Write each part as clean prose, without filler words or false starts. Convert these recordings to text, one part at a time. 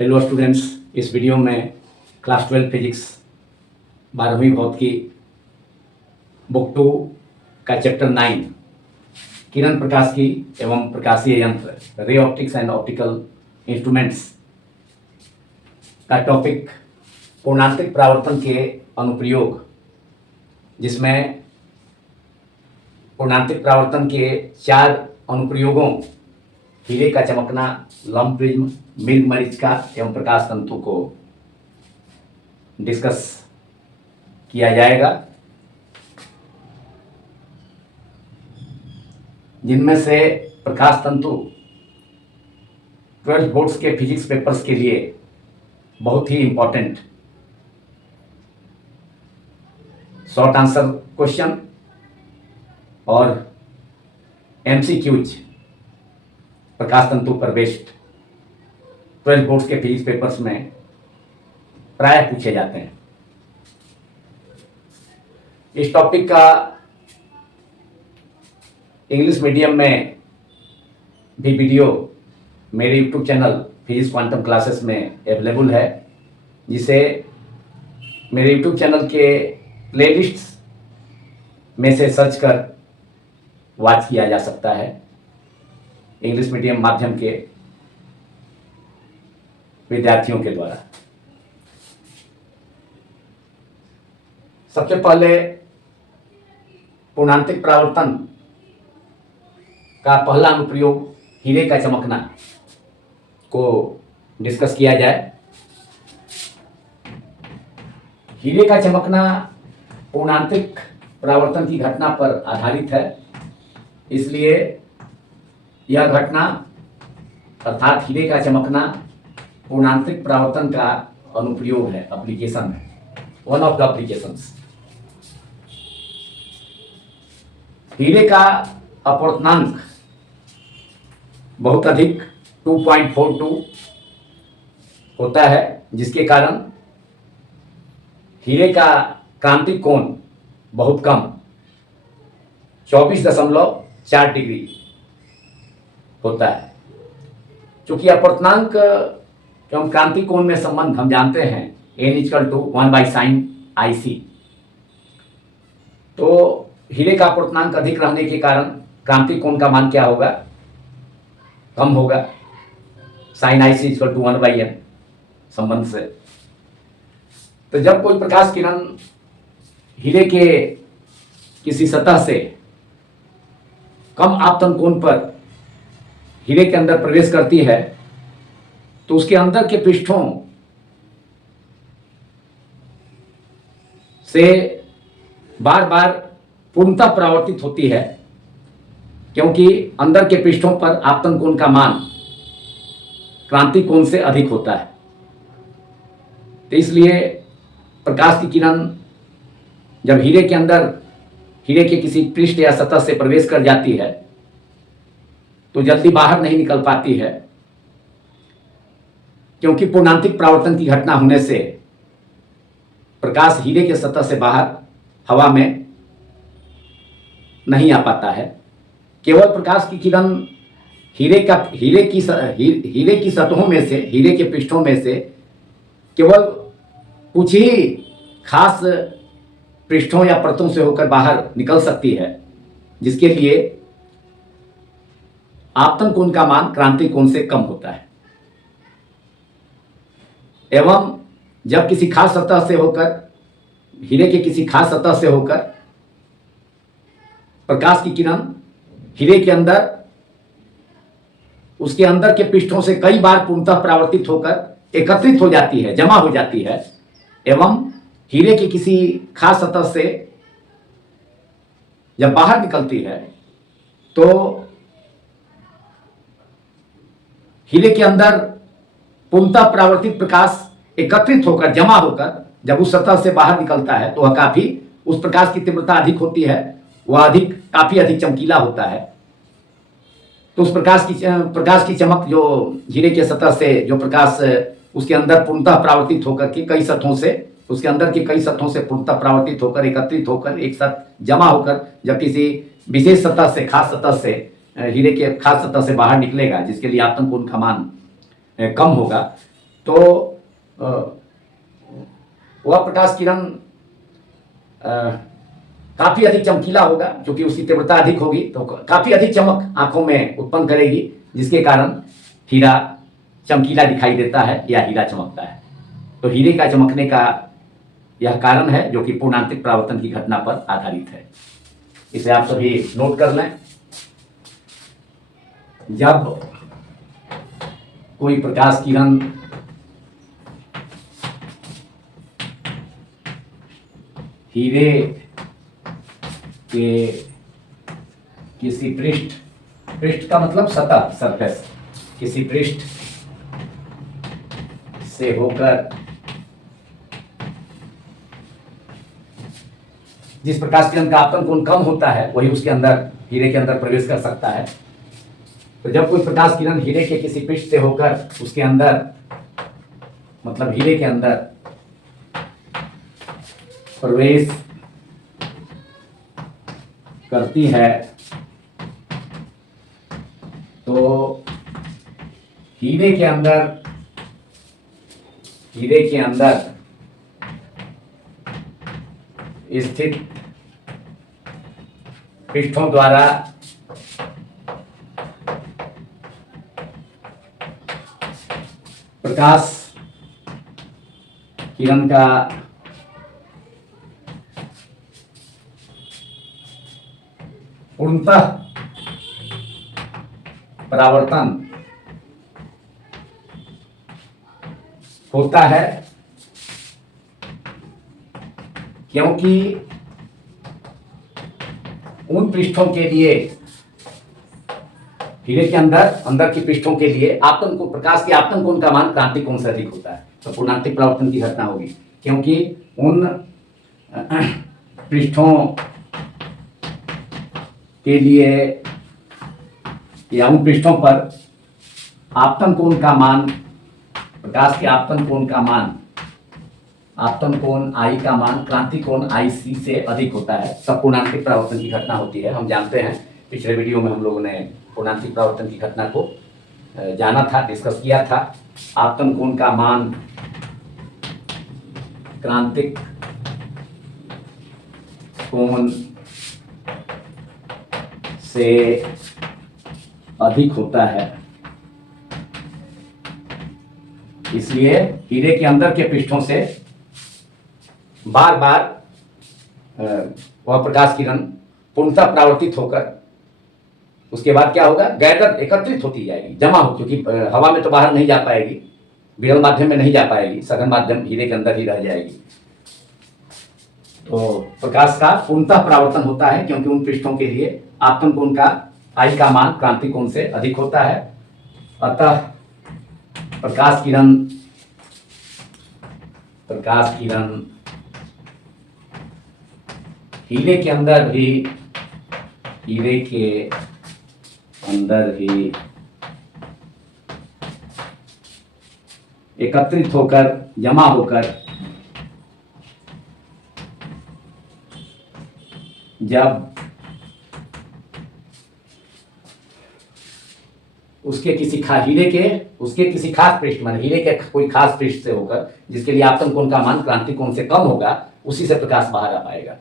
Hello students, इस video में class 12 physics 12वीं भौत की बुक 2 का चैप्टर 9 किरण प्रकाश की एवं प्रकाशीय यंत्र ray optics and optical instruments का टॉपिक पूर्णांतिक परावर्तन के अनुप्रयोग, जिसमें पूर्णांतिक परावर्तन के 4 अनुप्रयोगों हीरे का चमकना, लंप प्रिज्म, मिल्क मरीचिका एवं प्रकाश तंतु को डिस्कस किया जाएगा, जिनमें से प्रकाश तंतु 12 बोर्ड्स के फिजिक्स पेपर्स के लिए बहुत ही इंपॉर्टेंट शॉर्ट आंसर क्वेश्चन और एमसीक्यूज प्रकाश तंतु पर बेस्ड 12 बोर्ड्स के फिजिक्स पेपर्स में प्राय पूछे जाते हैं। इस टॉपिक का इंग्लिश मीडियम में भी वीडियो मेरे YouTube channel physics quantum classes में अवेलेबल है, जिसे मेरे यूट्यूब चैनल के प्लेलिस्ट्स में से सर्च कर वॉच किया जा सकता है इंग्लिश मीडियम माध्यम के विद्यार्थियों के द्वारा। सबसे पहले पूर्णांतिक परावर्तन का पहला अनुप्रयोग हीरे का चमकना को डिस्कस किया जाए। हीरे का चमकना पूर्णांतिक परावर्तन की घटना पर आधारित है, इसलिए यह घटना अर्थात हीरे का चमकना पूर्णांतिक परावर्तन का अनुप्रयोग है, एप्लीकेशन है, वन ऑफ द एप्लीकेशंस। हीरे का अपवर्तनांक बहुत अधिक 2.42 होता है, जिसके कारण हीरे का क्रांतिक कोण बहुत कम 24.4 डिग्री होता है। चूंकि अपवर्तनांक एवं क्रांतिक कोण में संबंध हम जानते हैं n=1/sin IC, तो हीरे का अपवर्तनांक अधिक रहने के कारण क्रांतिक कोण का मान क्या होगा? कम होगा, sin IC = 1/n संबंध से। तो जब कोई प्रकाश किरण हीरे के किसी सतह से कम आपतन कोण पर हीरे के अंदर प्रवेश करती है, तो उसके अंदर के पृष्ठों से बार बार पूर्णतः परावर्तित होती है, क्योंकि अंदर के पृष्ठों पर आपतन कोण का मान क्रांतिक कोण से अधिक होता है। तो इसलिए प्रकाश की किरण जब हीरे के अंदर, हीरे के किसी पृष्ठ या सतह से प्रवेश कर जाती है, तो जल्दी बाहर नहीं निकल पाती है, क्योंकि पूर्णांतिक परावर्तन की घटना होने से प्रकाश हीरे के सतह से बाहर हवा में नहीं आ पाता है। केवल प्रकाश की किरण हीरे की सतहों में से, हीरे के पृष्ठों में से केवल कुछ ही खास पृष्ठों या परतों से होकर बाहर निकल सकती है, जिसके लिए आपतन कोण का मान क्रांतिक कोण से कम होता है। एवं जब किसी खास सतह से होकर, हीरे के किसी खास सतह से होकर प्रकाश की किरण हीरे के अंदर, उसके अंदर के पृष्ठों से कई बार पूर्णतः परावर्तित होकर एकत्रित हो जाती है, जमा हो जाती है, एवं हीरे की किसी खास सतह से जब बाहर निकलती है, तो हीरे के अंदर पूर्णतः परावर्तित प्रकाश एकत्रित होकर, जमा होकर जब उस सतह से बाहर निकलता है, तो वह काफी, उस प्रकाश की तीव्रता अधिक होती है, वह काफी अधिक चमकीला होता है। तो उस प्रकाश की चमक जो हीरे के सतह से जो प्रकाश उसके अंदर पूर्णतः परावर्तित होकर के कई सतहों से, उसके अंदर की कई सतहों से पूर्णतः परावर्तित होकर, एकत्रित होकर, एक साथ जमा होकर जब किसी विशेष सतह से, खास सतह से, हीरे के खास सतह से बाहर निकलेगा, जिसके लिए आपतन कोण का मान कम होगा, तो वह प्रकाश किरण काफी अधिक चमकीला होगा, क्योंकि उसकी तीव्रता अधिक होगी, तो काफी अधिक चमक आंखों में उत्पन्न करेगी, जिसके कारण हीरा चमकीला दिखाई देता है या हीरा चमकता है। तो हीरे का चमकने का यह कारण है, जो कि पूर्णांतिक परावर्तन की घटना पर आधारित है। इसे आप सभी नोट कर लें। जब कोई प्रकाश किरण हीरे के किसी पृष्ठ का मतलब सतह, सरफेस, किसी पृष्ठ से होकर जिस प्रकाश किरण का आपतन कोण कम होता है, वही उसके अंदर, हीरे के अंदर प्रवेश कर सकता है। तो जब कोई प्रकाश किरण हीरे के किसी पृष्ठ से होकर उसके अंदर, मतलब हीरे के अंदर प्रवेश करती है, तो हीरे के अंदर स्थित पृष्ठों द्वारा प्रकाश किरण का पूर्णतः परावर्तन होता है, क्योंकि उन पृष्ठों के लिए, हीरे के अंदर की पृष्ठों के लिए आपतन कोण, प्रकाश के आपतन कोण का मान क्रांतिक कोण से अधिक होता है। तो पूर्णांतिक परावर्तन की घटना होगी, क्योंकि उन पृष्ठों के लिए या उन पृष्ठों पर आपतन कोण का मान, प्रकाश के आपतन कोण का मान, आपतन कोण आई का मान क्रांतिक कोण IC से अधिक होता है, तब पूर्णांतिक परावर्तन की घटना होती है। हम जानते हैं, पिछले वीडियो में हम लोगों ने पूर्णांतिक परावर्तन की घटना को जाना था, डिस्कस किया था। आपतन कोण का मान क्रांतिक कोण से अधिक होता है, इसलिए हीरे के अंदर के पृष्ठों से बार बार वह प्रकाश किरण पूर्णतः परावर्तित होकर उसके बाद क्या होगा, गैदर एकत्रित होती जाएगी, जमा हो, क्योंकि हवा में तो बाहर नहीं जा पाएगी, विरल माध्यम में नहीं जा पाएगी, सघन माध्यम हीरे के अंदर ही रह जाएगी। तो प्रकाश का पूर्णतः परावर्तन होता है, क्योंकि उन पृष्ठों के लिए आपतन कोण का आई का मान क्रांतिक कोण से अधिक होता है। अतः प्रकाश किरण हीरे के अंदर ही एकत्रित होकर, जमा होकर, जब उसके किसी खास पृष्ठ, मान हीरे के कोई खास पृष्ठ से होकर, जिसके लिए आपतन कोण का मान क्रांतिक कोण से कम होगा, उसी से प्रकाश बाहर आ पाएगा।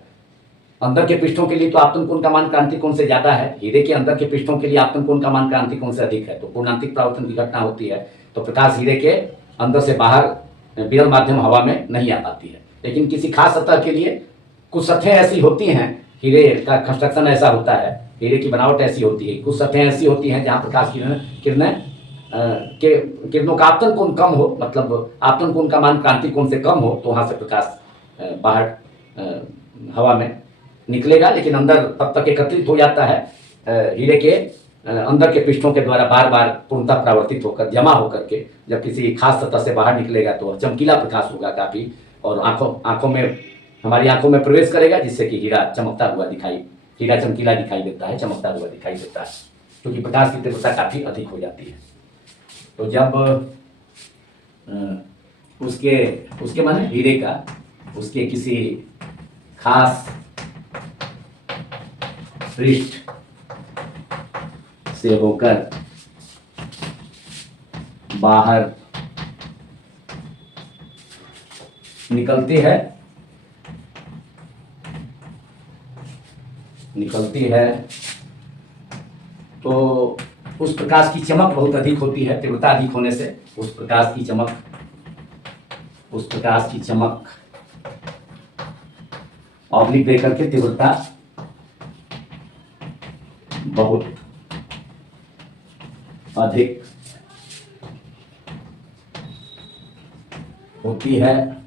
अंदर के पृष्ठों के लिए तो आपतन कोण का मान क्रांतिक कोण से ज्यादा है, हीरे के अंदर के पृष्ठों के लिए आपतन कोण का मान क्रांतिक कोण से अधिक है, तो पूर्णांतिक परावर्तन की घटना होती है। तो प्रकाश हीरे के अंदर से बाहर विरल माध्यम हवा में नहीं आ पाती है। लेकिन किसी खास सतह के लिए कुछ सतहें ऐसी होती हैं, हीरे का कंस्ट्रक्शन ऐसा होता है, हीरे की बनावट ऐसी होती है, कुछ सतहें ऐसी होती हैं जहाँ प्रकाश किरणों का आपतन कोण कम हो, मतलब आपतन कोण का मान क्रांतिक कोण से कम हो, तो वहाँ से प्रकाश बाहर हवा में निकलेगा, लेकिन अंदर तब तक एकत्रित हो जाता है हीरे के अंदर के पृष्ठों के द्वारा बार बार पूर्णतः परावर्तित होकर, जमा होकर के जब किसी खास सतह से बाहर निकलेगा तो चमकीला प्रकाश होगा काफी, और हमारी आंखों में प्रवेश करेगा, जिससे कि हीरा चमकीला दिखाई देता है, चमकता हुआ दिखाई देता है, क्योंकि प्रकाश की तीव्रता काफी अधिक हो जाती है। तो जब उसके माने हीरे का उसके किसी खास पृष्ठ से होकर बाहर निकलती है तो उस प्रकाश की चमक बहुत अधिक होती है। तीव्रता अधिक होने से उस प्रकाश की चमक ऑब्लिक देकर के तीव्रता बहुत अधिक होती है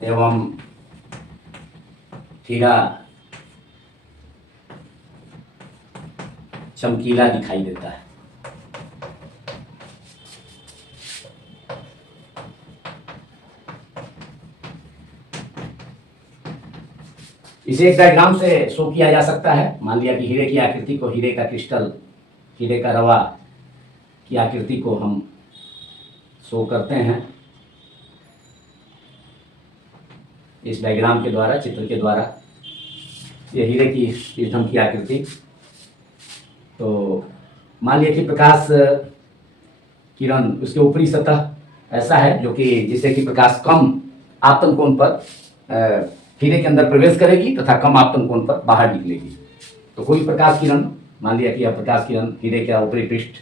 एवं हीरा चमकीला दिखाई देता है। इसे एक डायग्राम से शो किया जा सकता है। मान लिया कि हीरे की आकृति को, हीरे का क्रिस्टल, हीरे का रवा की आकृति को हम शो करते हैं इस डायग्राम के द्वारा, चित्र के द्वारा। ये हीरे की प्रिज्म की आकृति। तो मान लिया कि प्रकाश किरण उसके ऊपरी सतह ऐसा है जो कि जिससे कि प्रकाश कम आपतन कोण पर हीरे के अंदर प्रवेश करेगी तथा कम आपतन कोण पर बाहर निकलेगी। तो कोई प्रकाश किरण, मान लिया कि यह प्रकाश किरण हीरे का ऊपरी पृष्ठ,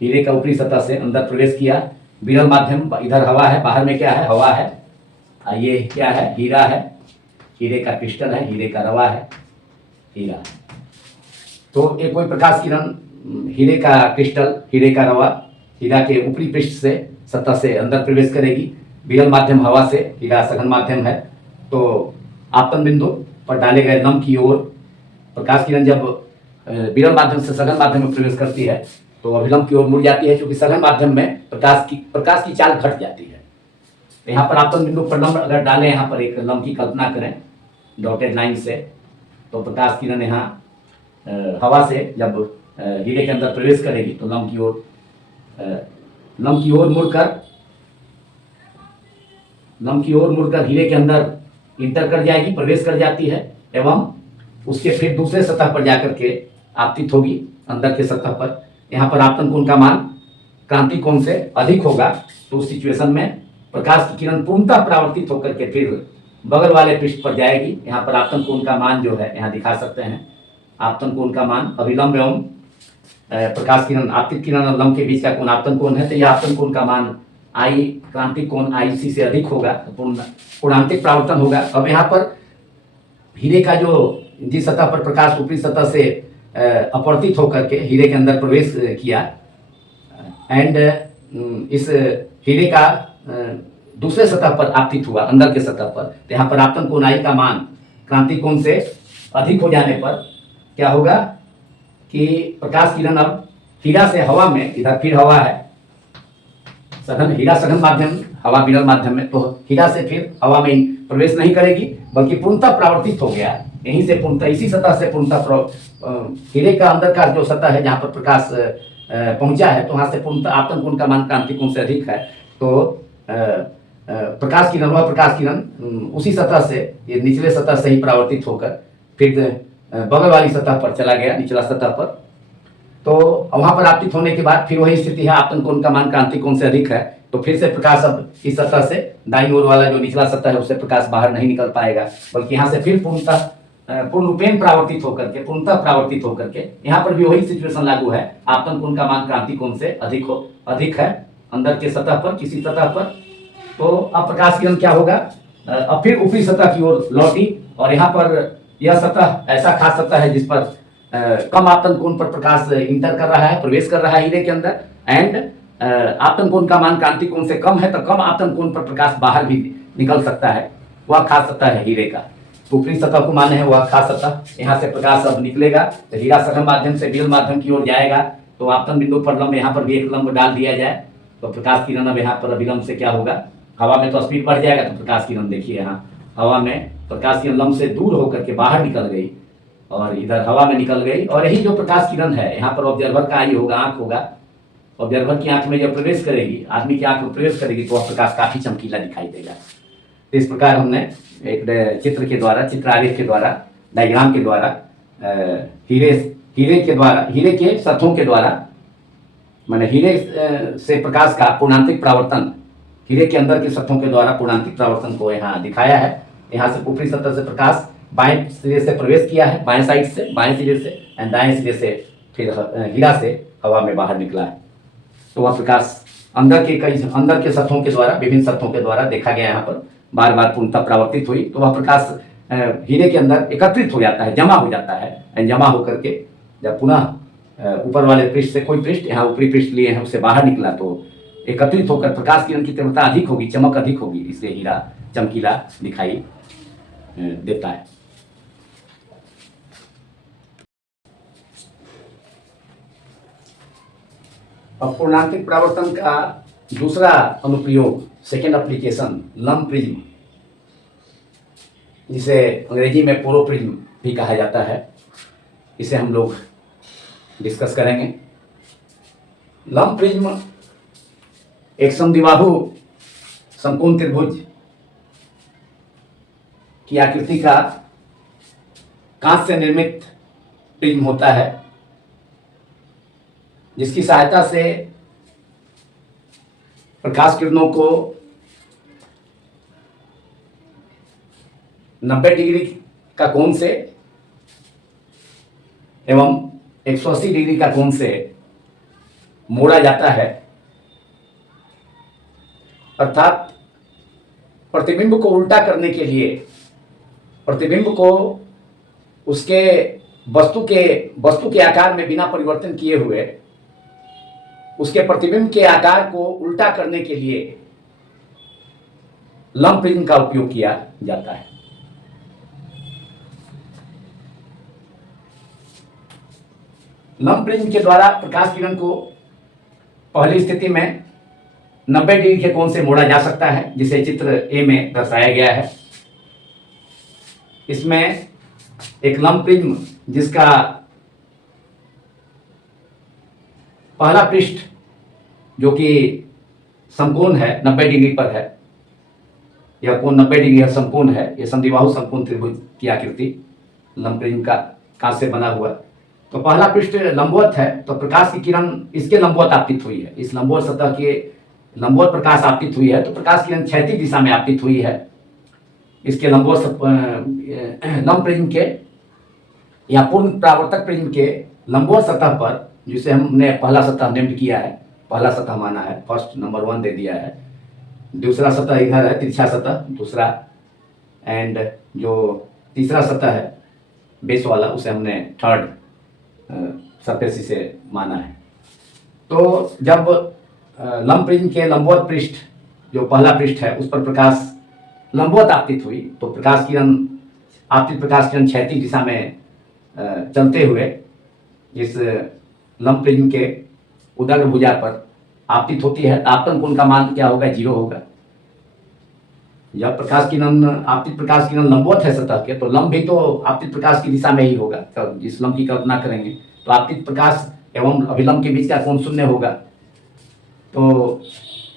हीरे का ऊपरी सतह से अंदर प्रवेश किया। विरल माध्यम, इधर हवा है, बाहर में क्या है, हवा है। ये क्या है, हीरा है, हीरे का क्रिस्टल है, हीरे का रवा है, हीरा। तो ये कोई प्रकाश किरण हीरे का क्रिस्टल, हीरे का रवा हीरा के ऊपरी पृष्ठ से, सतह से अंदर प्रवेश करेगी। विरल माध्यम हवा से, हीरा सघन माध्यम है। तो आपतन बिंदु पर डाले गए लंब की ओर प्रकाश किरण जब विरल माध्यम से सघन माध्यम में प्रवेश करती है तो अभिलंब की ओर मुड़ जाती है, क्योंकि सघन माध्यम में प्रकाश की चाल घट जाती है। तो यहाँ पर आपतन बिंदु पर लंब अगर डालें, यहाँ पर एक लंब की कल्पना करें डॉटेड लाइन से, तो प्रकाश किरण यहाँ हवा से जब हीरे के अंदर प्रवेश करेगी तो लंब की ओर मुड़कर हीरे के अंदर इंटर कर जाएगी, प्रवेश कर जाती है एवं उसके फिर दूसरे सतह पर जाकर के आपतित होगी अंदर के सतह पर। यहाँ पर आपतन कोण का मान क्रांति कोण से अधिक होगा। तो उस सिचुएशन में प्रकाश की किरण पूर्णतः परावर्तित होकर के फिर बगल वाले पृष्ठ पर जाएगी। यहाँ पर आपतन कोण का मान जो है यहाँ दिखा सकते हैं। आपतन कोण का मान अभिलंब एवं प्रकाश किरण, आपतित किरण और लंब के बीच का कोण आपतन कोण है। तो यह आपतन कोण का मान आई, क्रांतिक कोण IC से अधिक होगा, पूर्णांतिक परावर्तन होगा। अब यहाँ पर हीरे का जो जिस सतह पर प्रकाश ऊपरी सतह से अपवर्तित होकर के हीरे के अंदर प्रवेश किया एंड इस हीरे का दूसरे सतह पर आपतित हुआ अंदर के सतह पर, तो यहाँ पर आपतन कोण I का मान क्रांतिक कोण से अधिक हो जाने पर क्या होगा कि प्रकाश किरण अब हीरा से हवा में, इधर फिर हवा है, हीरा सघन माध्यम, हवा विरल माध्यम में, तो हीरा से फिर हवा में प्रवेश नहीं करेगी बल्कि पूर्णतः परावर्तित हो गया। यहीं से पूर्णतः, इसी सतह से पूर्णतः हीरे का अंदर का जो सतह है जहाँ पर प्रकाश पहुंचा है, तो वहाँ से पूर्णतः आपतन कोण का मान क्रांतिक कोण से अधिक है। तो प्रकाश किरण उसी सतह से, ये निचले सतह से ही परावर्तित होकर फिर बगल वाली सतह पर चला गया, निचला सतह पर। तो वहां पर आपतित होने के बाद फिर वही स्थिति है, आपतन कोण का मान क्रांतिक कोण से अधिक है। तो फिर से प्रकाश अब इस सतह से, दाईं ओर वाला जो निचला सतह है उससे प्रकाश बाहर नहीं निकल पाएगा, बल्कि यहाँ से फिर पूर्णतः पूर्णरूपेण परावर्तित होकर के, पूर्णतः परावर्तित होकर के, यहाँ पर भी वही सिचुएशन लागू है। आपतन कोण का मान क्रांतिक कोण से अधिक है अंदर के सतह पर, किसी सतह पर। तो अब प्रकाश किरण क्या होगा, अब फिर ऊपरी सतह की ओर लौटी और यहाँ पर यह सतह ऐसा खास सतह है जिस पर कम आपतन कोण पर प्रकाश इंटर कर रहा है, प्रवेश कर रहा है हीरे के अंदर, एंड आपतन कोण का मान क्रांतिक कोण से कम है, तो कम आपतन कोण पर प्रकाश बाहर भी निकल सकता है। वह खास सतह है हीरे का, ऊपरी सतह को माने है वह खास सतह। यहाँ से प्रकाश अब निकलेगा तो हीरा सघन माध्यम से विरल माध्यम की ओर जाएगा। तो आपतन बिंदु पर लंब, यहाँ पर भी एक लंब डाल दिया जाए तो प्रकाश किरण अब यहाँ पर अभिलंब से क्या होगा, हवा में तो स्पीड बढ़ जाएगा। तो प्रकाश किरण देखिए यहाँ हवा में प्रकाश किरण लंब से दूर होकर के बाहर निकल गई और इधर हवा में निकल गई। और यही जो प्रकाश किरण है यहाँ पर ऑब्जर्वर का आई होगा, आंख होगा, ऑब्जर्वर की आंख में जब प्रवेश करेगी, आदमी की आंख में प्रवेश करेगी तो वह प्रकाश काफी चमकीला दिखाई देगा। तो इस प्रकार हमने एक चित्र के द्वारा, चित्र आरेख के द्वारा, डायग्राम के द्वारा, हीरे के सतहों के द्वारा मैंने हीरे से प्रकाश का पूर्णांतिक परावर्तन, हीरे के अंदर के सतहों के द्वारा पूर्णांतिक परावर्तन को यहाँ दिखाया है। यहाँ से ऊपरी सतह से प्रकाश बाएं सिरे से प्रवेश किया है, बाएं साइड से, बाएं सिरे से, एंड दाएं सिरे से फिर हीरा से हवा में बाहर निकला है। तो वह प्रकाश अंदर के सतहों के द्वारा, विभिन्न सतहों के द्वारा देखा गया, यहाँ पर बार बार पूर्णतः परावर्तित हुई। तो वह प्रकाश हीरे के अंदर एकत्रित हो जाता है, जमा हो जाता है, जमा होकर के जब पुनः ऊपर वाले पृष्ठ से कोई पृष्ठ, यहाँ ऊपरी पृष्ठ लिए हैं, उससे बाहर निकला तो एकत्रित होकर प्रकाश किरण की तीव्रता अधिक होगी, चमक अधिक होगी, इसलिए हीरा चमकीला दिखाई देता है। अब पूर्णांतिक परावर्तन का दूसरा अनुप्रयोग, सेकेंड एप्लीकेशन, लंब प्रिज्म, जिसे अंग्रेजी में पोरो प्रिज्म भी कहा जाता है, इसे हम लोग डिस्कस करेंगे। लंब प्रिज्म एक समद्विबाहु समकोण त्रिभुज की आकृति का कांच से निर्मित प्रिज्म होता है, जिसकी सहायता से प्रकाश किरणों को 90 डिग्री का कोण से एवं 180 डिग्री का कोण से मोड़ा जाता है, अर्थात प्रतिबिंब को उल्टा करने के लिए प्रतिबिंब को उसके वस्तु के आकार में बिना परिवर्तन किए हुए उसके प्रतिबिंब के आकार को उल्टा करने के लिए लंब प्रिज्म का उपयोग किया जाता है। लंब प्रिज्म के द्वारा प्रकाश किरण को पहली स्थिति में 90 डिग्री के कोण से मोड़ा जा सकता है, जिसे चित्र ए में दर्शाया गया है। इसमें एक लंब प्रिज्म जिसका पहला पृष्ठ जो कि समकोण है, 90 डिग्री पर है, यह कोण 90 डिग्री समकोण है, यह समद्विबाहु समकोण त्रिभुज की आकृति लंब प्रिज्म का कांच से बना हुआ। तो पहला पृष्ठ लंबवत है, तो प्रकाश की किरण इसके लंबवत आपतित हुई है, इस लंबवत सतह के लंबवत प्रकाश आपतित हुई है, तो प्रकाश किरण क्षैतिज दिशा में आपतित हुई है। इसके लंबवत लंब प्रिज्म के या पूर्ण परावर्तक प्रिज्म के लंबवत सतह पर, जिसे हमने पहला सतह नेम्ड किया है, पहला सतह माना है, फर्स्ट नंबर 1 दे दिया है, दूसरा सतह इधर है, तिरछा सतह दूसरा, एंड जो तीसरा सतह है बेस वाला, उसे हमने थर्ड सरफेस से माना है। तो जब लंब प्रिज्म के लंबवत पृष्ठ, जो पहला पृष्ठ है, उस पर प्रकाश लंबवत आपतित हुई, तो आपतित प्रकाश किरण क्षैतिज दिशा में चलते हुए इस लंब प्रिज्म के उदग्र भुजा पर आपतित होती है। आपतन कोण का मान क्या होगा? 0 होगा। जब आपतित प्रकाश किरण लंबवत है सतह के, तो लंब भी तो आपतित प्रकाश की दिशा में ही होगा। तो जिस लंब की कल्पना करेंगे तो आपतित प्रकाश एवं अभिलंब के बीच का कोण 0 होगा। तो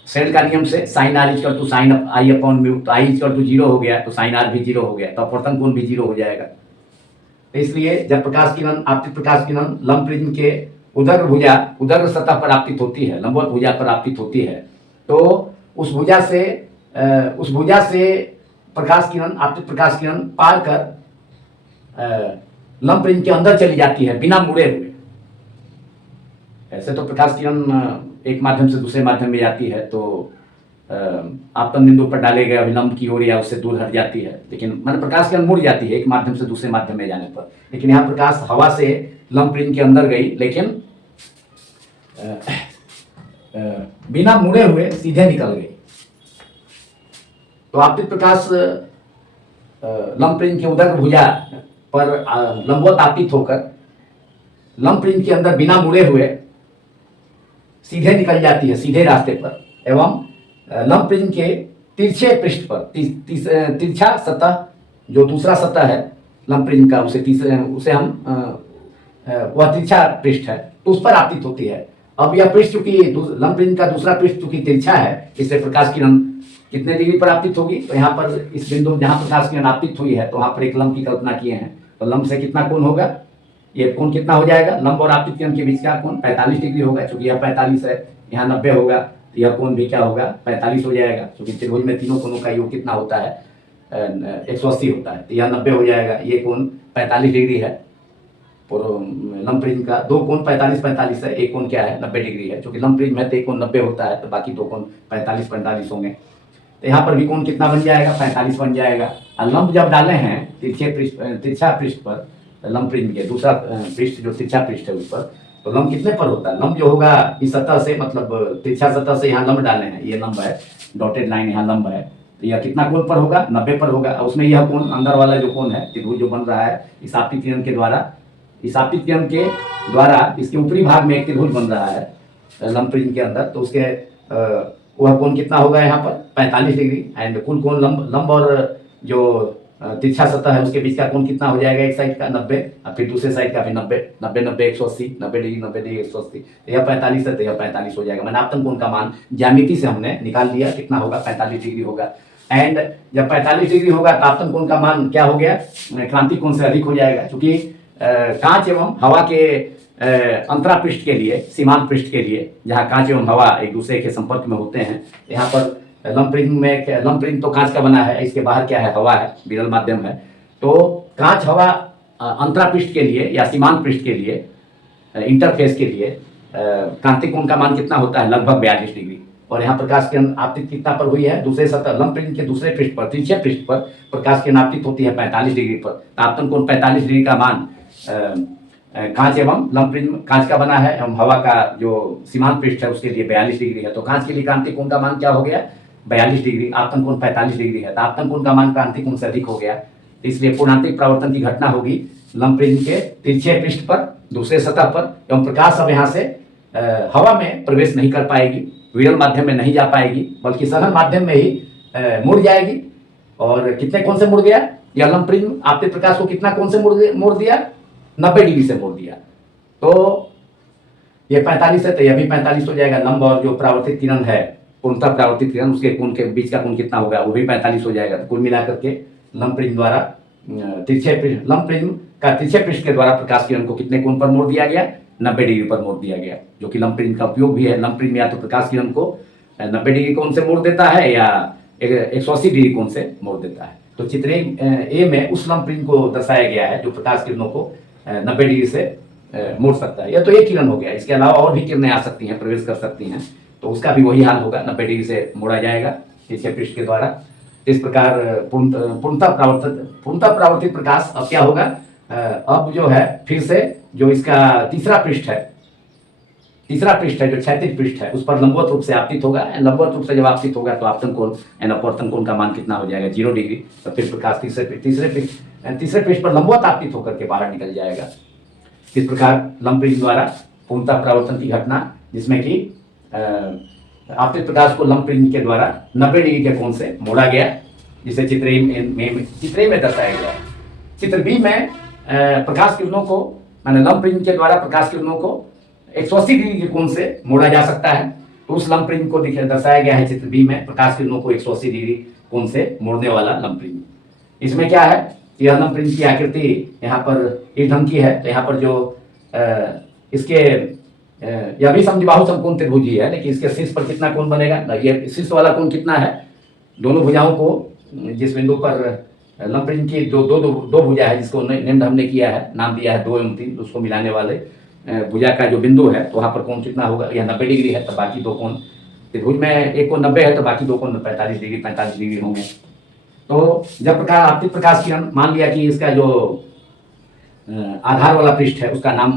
सेड का नियम से sin r equal to sin i upon mu, तो i इक्वल टू 0 हो गया, तो sin r भी 0 हो गया, तो अपवर्तन कोण भी 0 हो जाएगा। तो इसलिए जब आपतित प्रकाश किरण लंब प्रिज्म के उदग्र सतह पर आपतित होती है, लंबवत भुजा पर आपतित होती है, तो उस भुजा से आपतित प्रकाश किरण पार कर लंब प्रिज्म के अंदर चली जाती है बिना मुड़े हुए। ऐसे तो प्रकाश किरण एक माध्यम से दूसरे माध्यम में जाती है, तो आपतन बिंदु पर डाले गए अभिलंब की ओर या उससे दूर हट जाती है, लेकिन प्रकाश किरण मुड़ जाती है एक माध्यम से दूसरे माध्यम में जाने पर। लेकिन यहाँ प्रकाश हवा से लंब प्रिज्म के अंदर गई, लेकिन बिना मुड़े हुए सीधे निकल गई। तो आपतित प्रकाश लंब प्रिज्म के उदग्र भुजा पर लंबवत आपतित होकर लंब प्रिज्म के अंदर बिना मुड़े हुए सीधे निकल जाती है, सीधे रास्ते पर, एवं लंब प्रिज्म के तिरछे पृष्ठ पर, तिरछा सतह जो दूसरा सतह है लंब प्रिज्म का, उसे हम वह तिरछा पृष्ठ है, तो उस पर आपतित होती है। अब यह पृष्ठ चूंकि लंब प्रिज्म का दूसरा पृष्ठ चूंकि तिरछा है, इससे प्रकाश किरण कितने डिग्री पर आपतित होगी? तो यहाँ पर इस बिंदु जहाँ प्रकाश किरण आपतित हुई है, तो वहाँ पर एक लंब की कल्पना किए हैं, तो लंब से कितना कोण होगा? ये कोण कितना हो जाएगा, लंब और आपतित किरण के बीच का कोण 45 डिग्री होगा, क्योंकि यह 45 है, यहाँ 90 होगा, तो यह कोण भी क्या होगा 45 हो जाएगा, क्योंकि त्रिभुज में तीनों कोणों का योग कितना होता है 180 होता है, तो यह 90 हो जाएगा, ये कोण 45 डिग्री है। लंब प्रिज्म का दो कोण 45-45 है, एक कोण क्या है 90 डिग्री है, क्योंकि लंब प्रिज्म है तो एक कोण 90 होता है, तो बाकी दो कोण 45-45 होंगे। तो यहाँ पर भी कोण कितना बन जाएगा 45 बन जाएगा। और लंब जब डाले हैं तिरछा पृष्ठ पर लंब प्रिज्म के दूसरा पृष्ठ जो तिरछा पृष्ठ है उस पर, तो लंब कितने पर होता है, लंब जो होगा इस सतह से, मतलब तिरछा सतह से यहाँ लंब डाले हैं, ये लंब है, डॉटेड लाइन यहाँ लंब है, तो यह कितना कोण पर होगा 90 पर होगा। उसमें यह कोण अंदर वाला जो कोण है त्रिभुज जो बन रहा है इस आपतित किरण के द्वारा, इस आपतित किरण के द्वारा इसके ऊपरी भाग में एक त्रिभुज बन रहा है लंब प्रिज्म के अंदर, तो उसके वह कोण कितना होगा यहाँ पर 45 डिग्री। एंड कुल कोण लंब और जो तिरछा सतह है उसके बीच का कोण कितना हो जाएगा, एक साइड का 90 और फिर दूसरे साइड का भी 90, 90 180, 90 डिग्री 90 डिग्री 180, तो यह 45 है, तो यह 45 हो जाएगा। मैंने आपतन कोण का मान ज्यामिति से हमने निकाल लिया, कितना होगा 45 डिग्री होगा। एंड जब 45 डिग्री होगा तो आपतन कोण का मान क्या हो गया, क्रांति कोण से अधिक हो जाएगा, क्योंकि कांच एवं हवा के अंतरा पृष्ठ के लिए, सीमांत पृष्ठ के लिए, जहाँ कांच एवं हवा एक दूसरे के संपर्क में होते हैं, यहाँ पर लंब प्रिज्म तो कांच का बना है, इसके बाहर क्या है हवा है, विरल माध्यम है, तो कांच हवा अंतरा पृष्ठ के लिए या सीमांत पृष्ठ के लिए, इंटरफेस के लिए क्रांति कोण का मान कितना होता है लगभग 42 डिग्री। और यहाँ प्रकाश किरण आपतित कितना पर हुई है, दूसरे सतह लंब प्रिज्म के दूसरे पृष्ठ पर, तिरछे पृष्ठ पर प्रकाश किरण आपतित होती है 45 डिग्री पर, तो आपतन कोण 45 डिग्री का मान कांच एवं लंब प्रिज्म कांच का बना है एवं हवा का जो सीमांत पृष्ठ है उसके लिए 42 डिग्री है, तो कांच के लिए क्रांति कोण का मान क्या हो गया 42 डिग्री, आपतन कोण 45 डिग्री है, तो आपतन कोण का मान क्रांति कोण से अधिक हो गया, इसलिए पूर्णांतिक परावर्तन की घटना होगी लंब प्रिज्म के तिरछे पृष्ठ पर दूसरे सतह पर, एवं प्रकाश अब यहाँ से हवा में प्रवेश नहीं कर पाएगी, विरल माध्यम में नहीं जा पाएगी, बल्कि सघन माध्यम में ही मुड़ जाएगी। और कितने कोण से मुड़ गया, यह लंब प्रिज्म आपतित प्रकाश को कितना कोण से मोड़ दिया 90 डिग्री से मोड़ दिया, तो ये 45 है, तो यह भी 45 हो जाएगा। लंब और जो परावर्तित किरण है पूर्णतः परावर्तित किरण उसके कोण के बीच का कोण कितना होगा, वो भी 45 हो जाएगा। तो कुल मिलाकर के लंब प्रिज्म द्वारा लंब प्रिज्म का तिरछे पृष्ठ के द्वारा प्रकाश किरण को कितने कोण पर मोड़ दिया गया 90 डिग्री पर मोड़ दिया गया, जो कि लंब प्रिज्म का उपयोग भी है। लंब प्रिज्म या तो प्रकाश किरण को 90 डिग्री कोण से मोड़ देता है या 180 डिग्री कोण से मोड़ देता है। तो चित्र ए में उस लंब प्रिज्म को दर्शाया गया है जो प्रकाश किरणों को 90 डिग्री से मोड़ सकता है। यह तो एक किरण हो गया, इसके अलावा और भी किरणें आ सकती हैं, प्रवेश कर सकती हैं, तो उसका भी वही हाल होगा, 90 डिग्री से मोड़ा जाएगा तिरछे पृष्ठ के द्वारा। इस प्रकार पूर्णतः परावर्तित प्रकाश अब क्या होगा, अब जो है फिर से जो इसका तीसरा पृष्ठ है जो क्षैतिज पृष्ठ है उस पर लंबवत रूप से आपतित होगा। लंबवत रूप से जब आपतित होगा तो आपतन कोण एंड अपवर्तन कोण का मान कितना हो जाएगा 0 डिग्री। तो फिर प्रकाश तीसरे पृष्ठ पर लंबवत आपतित होकर के बाहर निकल जाएगा। इस प्रकार लंब प्रिज्म द्वारा पूर्णतः परावर्तन की घटना, जिसमें कि आपतित प्रकाश को लंब प्रिज्म के द्वारा 90 डिग्री के कोण से मोड़ा गया, जिसे चित्र ए में दर्शाया गया। चित्र बी में प्रकाश किरणों को माने लंब प्रिज्म के द्वारा प्रकाश किरणों को 180 डिग्री के कोण से मोड़ा जा सकता है, तो उस लंब प्रिज्म को दर्शाया गया है चित्र बी में, प्रकाश किरणों को 180 डिग्री कोण से मोड़ने वाला लंब प्रिज्म। इसमें क्या है, यह लंब प्रिज्म की आकृति यहाँ पर इस ढंग की है, तो यहाँ पर जो इसके यह भी समद्विबाहु समकोण त्रिभुज ही है, लेकिन इसके शीर्ष पर कितना कोण बनेगा, ये शीर्ष वाला कोण कितना है, दोनों भुजाओं को जिस बिंदु पर लंब प्रिज्म की दो भुजा है जिसको निम्न हमने किया है, नाम दिया है 2 एवं 3, उसको मिलाने वाले भुजा का जो बिंदु है, तो वहाँ पर कोण कितना होगा, यह 90 डिग्री है, तो बाकी दो कोण त्रिभुज में एक कोण 90 है, तो बाकी दो कोण 45 डिग्री होंगे। तो जब प्रकाश आपतित प्रकाश किरण, मान लिया कि इसका जो आधार वाला पृष्ठ है उसका नाम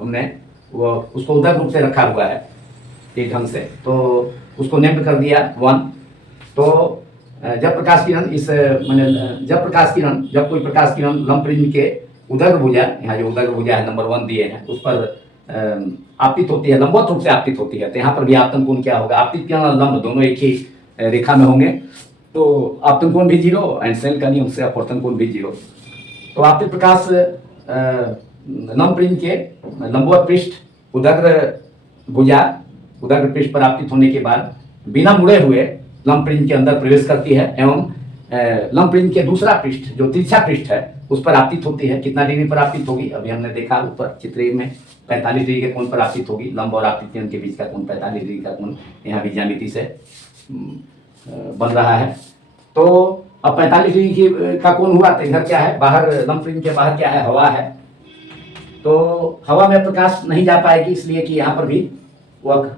हमने वो उसको उदर रूप से रखा हुआ है एक ढंग से, तो उसको नेम्ड कर दिया 1। तो जब कोई प्रकाश किरण लंब प्रिज्म के उदर भुजा, यहाँ जो उदर भुजा है नंबर 1 दिए हैं, उस पर आपतित होती है, लंबवत रूप से आपतित होती है, तो यहाँ पर भी आपतन कोण क्या होगा, आपतित किरण और लंब दोनों एक ही रेखा में होंगे, तो आपतन कोण भी 0 एंड सेल का नियम से अपवर्तन कोण भी 0। तो आपतित प्रकाश लंब प्रिज्म के लंबवत पृष्ठ उदग्र पृष्ठ पर आपतित होने के बाद बिना मुड़े हुए लंब प्रिज्म के अंदर प्रवेश करती है, एवं लंब प्रिज्म के दूसरा पृष्ठ जो तिरछा पृष्ठ है उस पर आपतित होती है। कितना डिग्री पर आपतित होगी, अभी हमने देखा ऊपर चित्र में 45 डिग्री के कोण पर आपतित होगी। लंब और आपतित किरण के बीच का कोण 45 डिग्री का कोण यहाँ भी ज्यामिति से बन रहा है। तो अब 45 डिग्री का कोण हुआ, तो इधर क्या है, बाहर लंब प्रिज्म के बाहर क्या है, हवा है। तो हवा में प्रकाश नहीं जा पाएगी, इसलिए कि यहाँ पर भी वह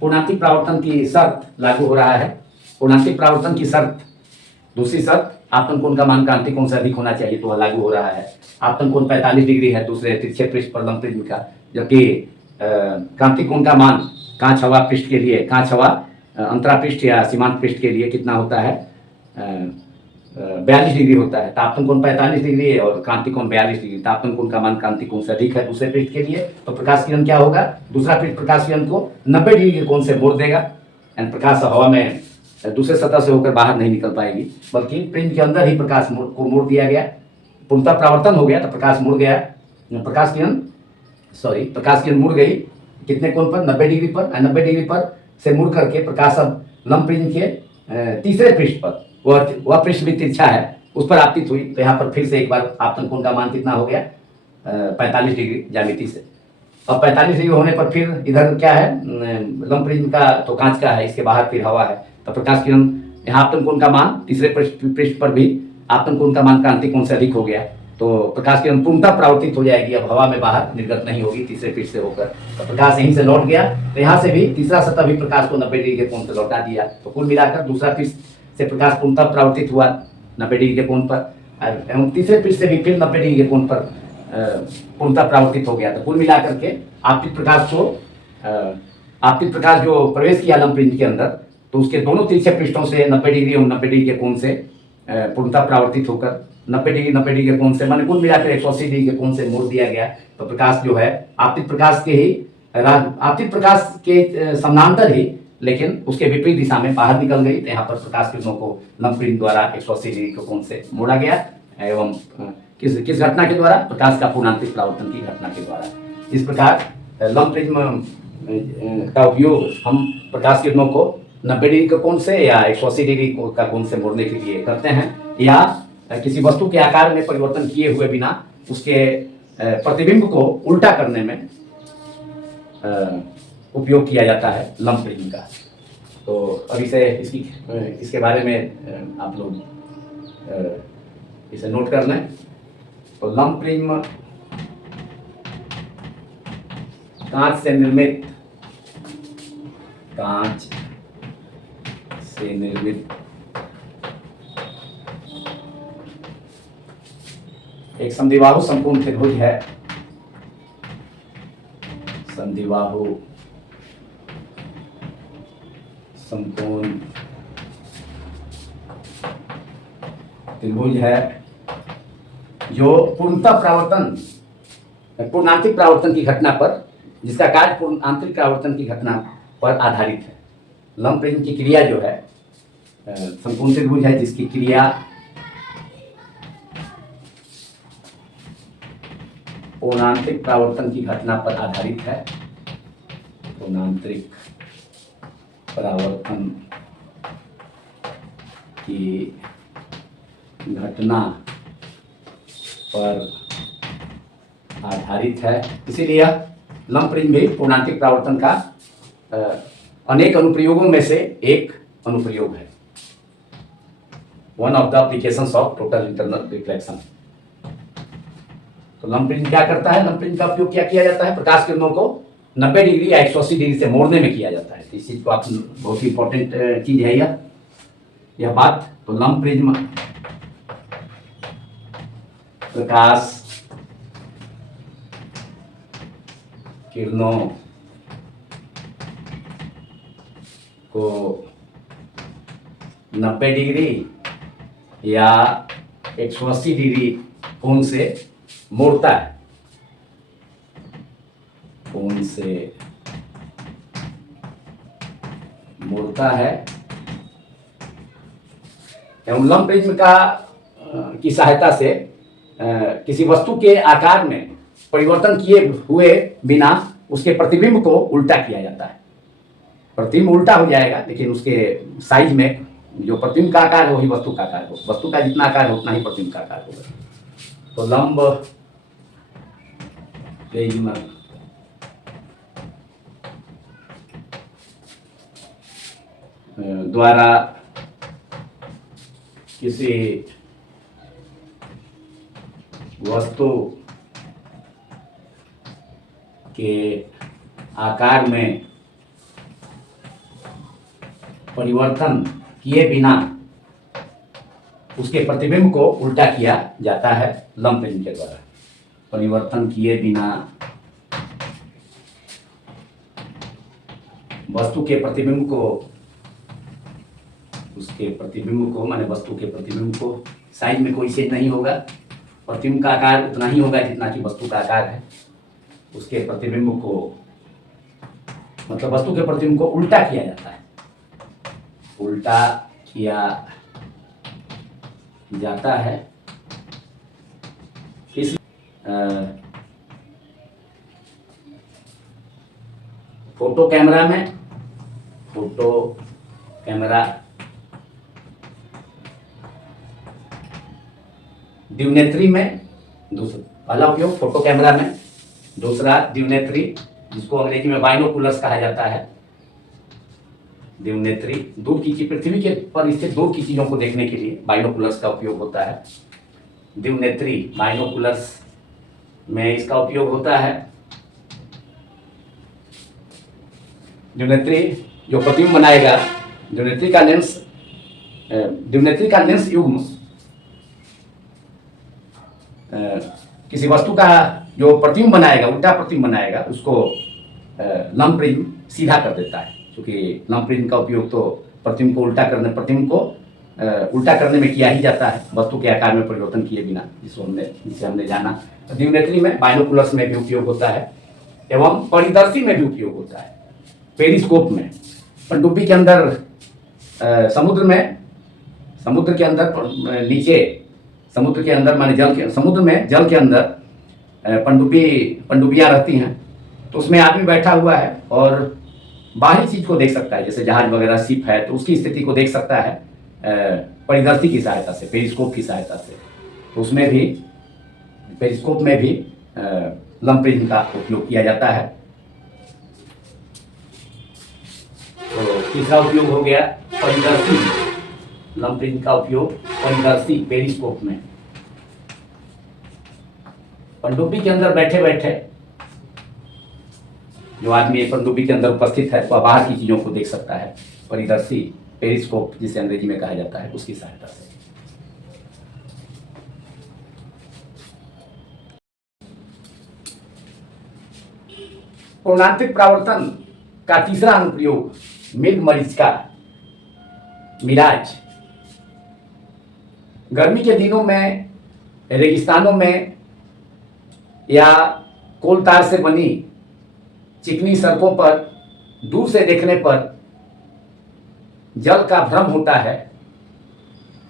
पूर्णांतिक परावर्तन की शर्त लागू हो रहा है। पूर्णांतिक परावर्तन की शर्त, दूसरी शर्त, आपतन कोण का मान क्रांतिक कोण से अधिक होना चाहिए, तो वह लागू हो रहा है। आपतन कोण 45 डिग्री है दूसरे तिरछे पृष्ठ पर लंब प्रिज्म का, जबकि क्रांतिक कोण का मान कांच हवा पृष्ठ के लिए, कांच हवा अंतरा पृष्ठ या सीमांत पृष्ठ के लिए कितना होता है, 42 डिग्री होता है। तापतन कोण 45 डिग्री है और क्रांतिक कोण 42 डिग्री। तापतन कोण का मान क्रांतिक कोण से अधिक है दूसरे पृष्ठ के लिए, तो प्रकाश किरण क्या होगा, दूसरा पृष्ठ प्रकाश किरण को 90 डिग्री के कोण से मोड़ देगा। यानी प्रकाश हवा में दूसरे सतह से होकर बाहर नहीं निकल पाएगी, बल्कि प्रिज्म के अंदर ही प्रकाश को मोड़ दिया गया। पूर्णतः परावर्तन हो गया तो प्रकाश मुड़ गया, प्रकाश किरण मुड़ गई कितने कोण पर, 90 डिग्री पर। 90 डिग्री पर से मुड़ करके प्रकाश अब लंब प्रिज्म के तीसरे पृष्ठ पर, वह पृष्ठ भी तिरछा है, उस पर आपतित हुई। तो यहाँ पर फिर से एक बार आपतन कोण का मान कितना हो गया, 45 डिग्री ज्यामिति से। अब 45 डिग्री होने पर फिर इधर क्या है, लंब प्रिज्म का तो कांच का है, इसके बाहर फिर हवा है, तो प्रकाश किरण यहाँ आपतन कोण का मान तीसरे पृष्ठ पर भी आपतन कोण का मान क्रांतिक कोण से अधिक हो गया, तो प्रकाश किरण पूर्णतः परावर्तित हो जाएगी, अब हवा में बाहर निर्गत नहीं होगी तीसरे पृष्ठ से होकर। तो प्रकाश यहीं से लौट गया, तो यहाँ से भी तीसरा सतह भी प्रकाश को 90 डिग्री के कोण से लौटा दिया। तो कुल मिलाकर दूसरा पृष्ठ से प्रकाश पूर्णतः परावर्तित हुआ 90 डिग्री के कोण पर, एवं तीसरे पृष्ठ से भी फिर 90 डिग्री के कोण पर पूर्णतः परावर्तित हो गया। तो कुल मिलाकर के आपतित प्रकाश जो प्रवेश किया लंब प्रिज्म के अंदर, तो उसके दोनों तिरछे पृष्ठों से 90 डिग्री और 90 डिग्री के कोण से पूर्णतः परावर्तित होकर 90 डिग्री के कोण से, माने कुल मिलाकर 180 डिग्री के कोण से मोड़ दिया गया। तो प्रकाश जो है आपतित प्रकाश के समानांतर ही, लेकिन उसके विपरीत दिशा में बाहर निकल गई। तो यहाँ पर प्रकाश किरणों को लंब प्रिज्म द्वारा 180 डिग्री के कोण से मोड़ा गया, एवं किस घटना के द्वारा, प्रकाश का पूर्णांतिक परावर्तन की घटना के द्वारा। इस प्रकार लंब प्रिज्म का उपयोग हम प्रकाश किरणों को 90 डिग्री के कोण से या 180 डिग्री का कोण से मोड़ने के लिए करते हैं, या किसी वस्तु के आकार में परिवर्तन किए हुए बिना उसके प्रतिबिंब को उल्टा करने में उपयोग किया जाता है लंब प्रिज्म का। तो अभी से इसके बारे में आप लोग इसे नोट कर लें। तो लंब प्रिज्म कांच से निर्मित एक समद्विबाहु संपूर्ण त्रिभुज है। समद्विबाहु संपूर्ण त्रिभुज है जो पूर्णांतिक परावर्तन की घटना पर, जिसका कार्य पूर्णांतिक परावर्तन की घटना पर आधारित है। लंब प्रिज्म की क्रिया जो है संपूर्ण त्रिभुज है, जिसकी क्रिया पूर्णांतिक परावर्तन की घटना पर आधारित है। पूर्णांतिक परावर्तन की घटना पर आधारित है, इसीलिए लंब प्रिज्म भी पूर्णांतिक परावर्तन का अनेक अनुप्रयोगों में से एक अनुप्रयोग है। One of the applications of total internal reflection. तो लंब प्रिज्म क्या करता है, लंब प्रिज्म का उपयोग क्या किया जाता है, प्रकाश किरणों को 90 डिग्री या 180 डिग्री से मोड़ने में किया जाता है। तो इस चीज को आप, बहुत ही इंपॉर्टेंट चीज है यह बात। तो लंब प्रिज्म प्रकाश किरणों को 90 डिग्री या 180 डिग्री कोण से मोड़ता है, कोण से मोड़ता है। एवं लंब प्रिज्म की सहायता से किसी वस्तु के आकार में परिवर्तन किए हुए बिना उसके प्रतिबिंब को उल्टा किया जाता है। प्रतिबिंब उल्टा हो जाएगा, लेकिन उसके साइज में जो प्रतिबिंब का आकार है वही वस्तु का आकार हो। वस्तु का जितना आकार है उतना ही प्रतिबिंब का आकार होगा। तो लंब प्रिज्म द्वारा किसी वस्तु के आकार में परिवर्तन किए बिना उसके प्रतिबिंब को उल्टा किया जाता है लंब प्रिज्म के द्वारा। परिवर्तन किए बिना वस्तु के प्रतिबिंब को उसके प्रतिबिंब को माने वस्तु के प्रतिबिंब को, साइज में कोई चेंज नहीं होगा, प्रतिबिंब का आकार उतना ही होगा जितना कि वस्तु का आकार है। उसके प्रतिबिंब को मतलब वस्तु के प्रतिबिंब को उल्टा किया जाता है, उल्टा किया जाता है। इस फोटो कैमरा द्विनेत्री में दूसरा पहला उपयोग फोटो कैमरा में, दूसरा द्विनेत्री जिसको अंग्रेजी में बाइनोकुलर्स कहा जाता है। द्विनेत्री दूर की चीज, पृथ्वी के पर स्थित दूर की चीजों को देखने के लिए बाइनोकुलर्स का उपयोग होता है। द्विनेत्री बाइनोकुलर्स में इसका उपयोग होता है। द्विनेत्री जो प्रतिबिंब बनाएगा, द्विनेत्री का लेंस युग्म किसी वस्तु का जो प्रतिबिंब बनाएगा, उल्टा प्रतिबिंब बनाएगा, उसको लंब प्रिज्म सीधा कर देता है। क्योंकि लंब प्रिज्म का उपयोग तो प्रतिबिंब को उल्टा करने में किया ही जाता है, वस्तु के आकार में परिवर्तन किए बिना, जिसे हमने जाना। द्विनेत्री में बाइनोकुलर्स में भी उपयोग होता है एवं परिदर्शी में भी उपयोग होता है। पेरिस्कोप में, पनडुब्बी के अंदर समुद्र के अंदर नीचे समुद्र के अंदर माने जल के अंदर पनडुब्बियाँ रहती हैं, तो उसमें आदमी बैठा हुआ है और बाहरी चीज को देख सकता है, जैसे जहाज वगैरह, शिप है, तो उसकी स्थिति को देख सकता है परिदर्शी की सहायता से, पेरिस्कोप की सहायता से। तो उसमें भी पेरिस्कोप में भी लंब प्रिज्म का उपयोग किया जाता है। तो तीसरा उपयोग हो गया परिदर्शी, लंब प्रिज्म का उपयोग परिदर्शी पेरिस्कोप में। पनडुब्बी के अंदर बैठे बैठे जो आदमी पनडुब्बी के अंदर उपस्थित है वह बाहर की चीजों को देख सकता है, परिदर्शी पेरिस्कोप जिसे अंग्रेजी में कहा जाता है, उसकी सहायता से। पूर्णांतिक परावर्तन का तीसरा अनुप्रयोग मृगमरीचिका, मिराज। गर्मी के दिनों में रेगिस्तानों में या कोल तार से बनी चिकनी सड़कों पर दूर से देखने पर जल का भ्रम होता है,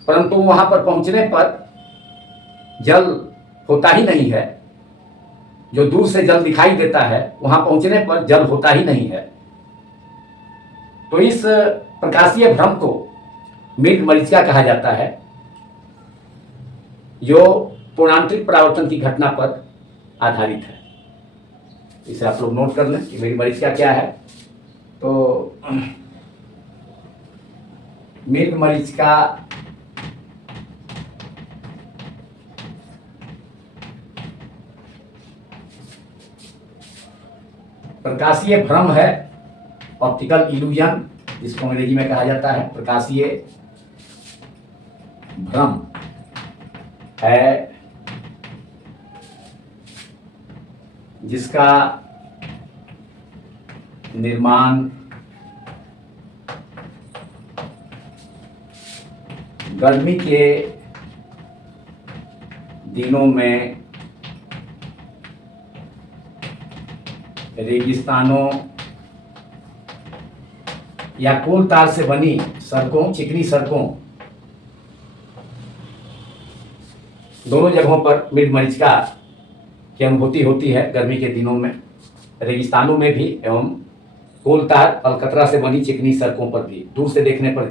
परंतु वहां पर पहुंचने पर जल होता ही नहीं है। जो दूर से जल दिखाई देता है वहां पहुंचने पर जल होता ही नहीं है। तो इस प्रकाशीय भ्रम को मृगमरीचिका कहा जाता है, जो पूर्णांतरिक परावर्तन की घटना पर आधारित है। इसे आप लोग नोट कर लें कि मृगमरीचिका क्या है। तो मृगमरीचिका प्रकाशीय भ्रम है, ऑप्टिकल इल्यूजन जिसको अंग्रेजी में कहा जाता है। प्रकाशीय भ्रम है जिसका निर्माण गर्मी के दिनों में रेगिस्तानों या कोल तार से बनी सड़कों, चिकनी सड़कों, दोनों जगहों पर मृगमरीचिका की अनुभूति होती है गर्मी के दिनों में, रेगिस्तानों में भी एवं कोल तार अलकतरा से बनी चिकनी सड़कों पर भी। दूर से देखने पर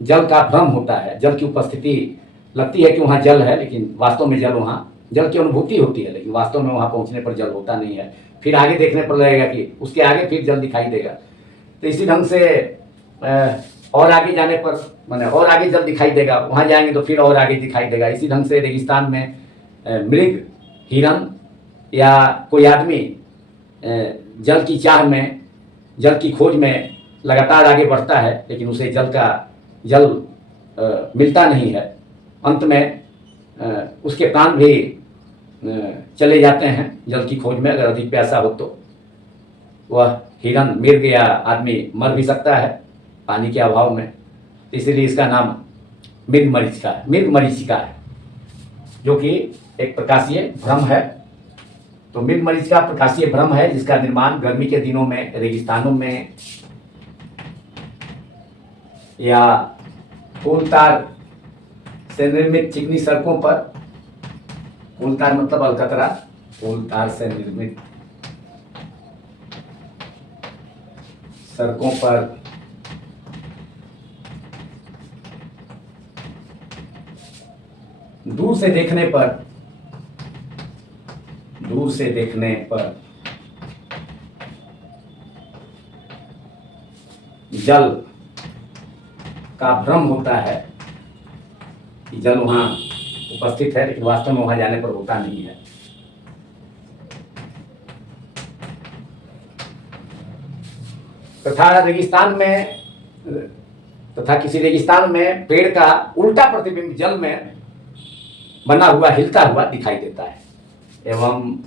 जल का भ्रम होता है, जल की उपस्थिति लगती है कि वहाँ जल है, लेकिन वास्तव में जल वहाँ जल की अनुभूति होती है, लेकिन वास्तव में वहाँ पहुँचने पर जल होता नहीं है। फिर आगे देखने पर लगेगा कि उसके आगे फिर जल दिखाई देगा। तो इसी ढंग से और आगे जाने पर माने और आगे जल दिखाई देगा, वहाँ जाएंगे तो फिर और आगे दिखाई देगा। इसी ढंग से रेगिस्तान में मृग, हिरन या कोई आदमी जल की चाह में, जल की खोज में लगातार आगे बढ़ता है, लेकिन उसे जल मिलता नहीं है। अंत में उसके प्राण भी चले जाते हैं जल की खोज में, अगर अधिक प्यासा हो तो। वह हिरन, मृग या आदमी मर भी सकता है पानी के अभाव में, इसलिए इसका नाम मृगमरीचिका है, जो कि एक प्रकाशीय भ्रम है। तो मृगमरीचिका प्रकाशीय भ्रम है, जिसका निर्माण गर्मी के दिनों में रेगिस्तानों में या कोल तार से निर्मित चिकनी सड़कों पर, कोल तार मतलब अलकतरा, कोल तार से निर्मित सड़कों पर दूर से देखने पर जल का भ्रम होता है कि जल वहाँ उपस्थित है, लेकिन वास्तव में वहाँ जाने पर होता नहीं है। तथा किसी रेगिस्तान में पेड़ का उल्टा प्रतिबिंब जल में बना हुआ हिलता हुआ दिखाई देता है। एवं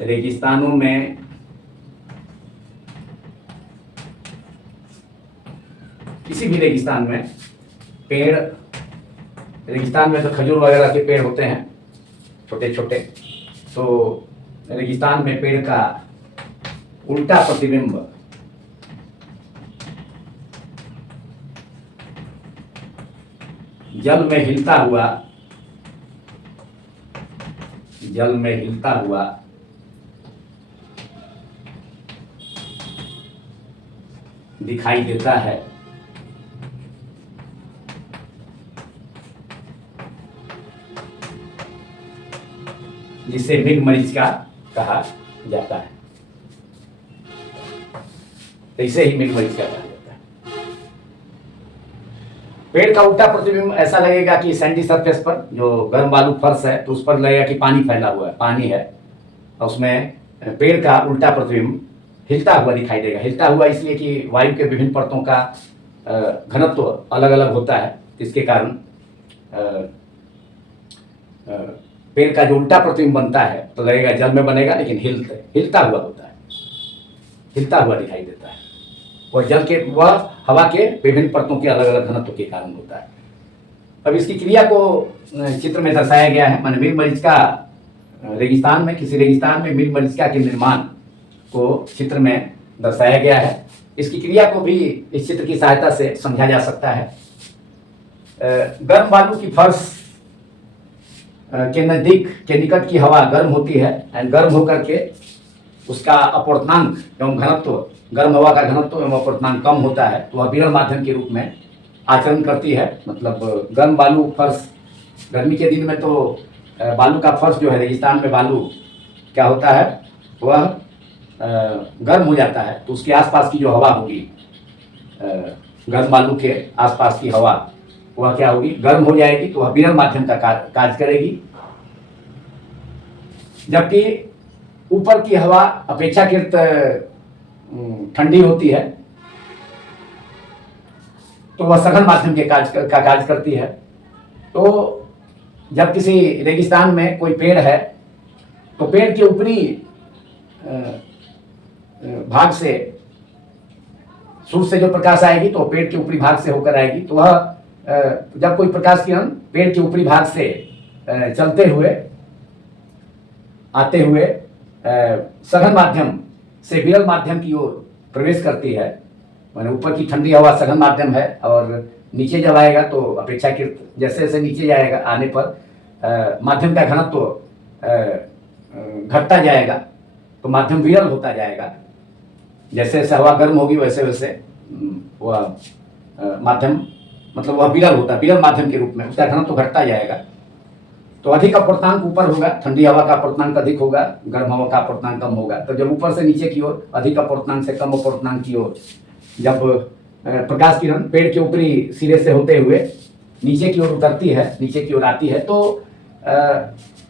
रेगिस्तानों में किसी भी रेगिस्तान में पेड़, रेगिस्तान में तो खजूर वगैरह के पेड़ होते हैं छोटे छोटे, तो रेगिस्तान में पेड़ का उल्टा प्रतिबिंब जल में हिलता हुआ दिखाई देता है। जिसे मृगमरीचिका कहा जाता है। ऐसे ही मृगमरीचिका कहा जाता है। पेड़ का उल्टा प्रतिबिंब ऐसा लगेगा कि सैंडी सरफेस पर जो गर्म बालू फर्श है, तो उस पर लगेगा कि पानी फैला हुआ है, पानी है, और उसमें पेड़ का उल्टा प्रतिबिंब हिलता हुआ दिखाई देगा। हिलता हुआ इसलिए कि वायु के विभिन्न परतों का घनत्व अलग अलग होता है, इसके कारण पेड़ का जो उल्टा प्रतिबिंब बनता है तो लगेगा जल में बनेगा, लेकिन हिलता हुआ होता है, हिलता हुआ दिखाई देता है। वह हवा के विभिन्न परतों के अलग अलग घनत्व के कारण होता है। अब इसकी क्रिया को चित्र में दर्शाया गया है। माने मृगमरीचिका रेगिस्तान में, किसी रेगिस्तान में मृगमरीचिका के निर्माण को चित्र में दर्शाया गया है। इसकी क्रिया को भी इस चित्र की सहायता से समझा जा सकता है। गर्म बालू की फर्श के निकट की हवा गर्म होती है, एंड गर्म होकर के उसका अपवर्तनांक एवं घनत्व, गर्म हवा का घनत्व एवं अपवर्तनांक कम होता है, तो वह विरल माध्यम के रूप में आचरण करती है। मतलब गर्म बालू फर्श, गर्मी के दिन में तो बालू का फर्श जो है रेगिस्तान में, बालू क्या होता है, वह गर्म हो जाता है, तो उसके आसपास की जो हवा होगी, गर्म बालू के आसपास की हवा, वह क्या होगी, गर्म हो जाएगी, तो वह विरल माध्यम का कार्य करेगी। जबकि ऊपर की हवा अपेक्षाकृत ठंडी होती है, तो वह सघन माध्यम के का कार्य करती है। तो जब किसी रेगिस्तान में कोई पेड़ है, तो पेड़ के ऊपरी भाग से सूर्य से जो प्रकाश आएगी, तो पेड़ के ऊपरी भाग से होकर आएगी। तो वह जब कोई प्रकाश किरण पेड़ के ऊपरी भाग से चलते हुए, आते हुए सघन माध्यम से विरल माध्यम की ओर प्रवेश करती है, माने ऊपर की ठंडी हवा सघन माध्यम है, और नीचे जब आएगा तो अपेक्षाकृत जैसे जैसे नीचे जाएगा, आने पर माध्यम का घनत्व घटता जाएगा, तो माध्यम विरल होता जाएगा। जैसे जैसे हवा गर्म होगी वैसे वैसे वह माध्यम, मतलब वह विरल होता है, विरल माध्यम के रूप में उसका घनत्व घटता जाएगा। तो अधिक अपर्तांक ऊपर होगा, ठंडी हवा का अपर्तांक अधिक होगा, गर्म हवा का अपर्तांक कम होगा। तो जब ऊपर से नीचे की ओर अधिक अपर्तांक से कम अपर्तांक की ओर जब प्रकाश किरण पेड़ के ऊपरी सिरे से होते हुए नीचे की ओर उतरती है, नीचे की ओर आती है, तो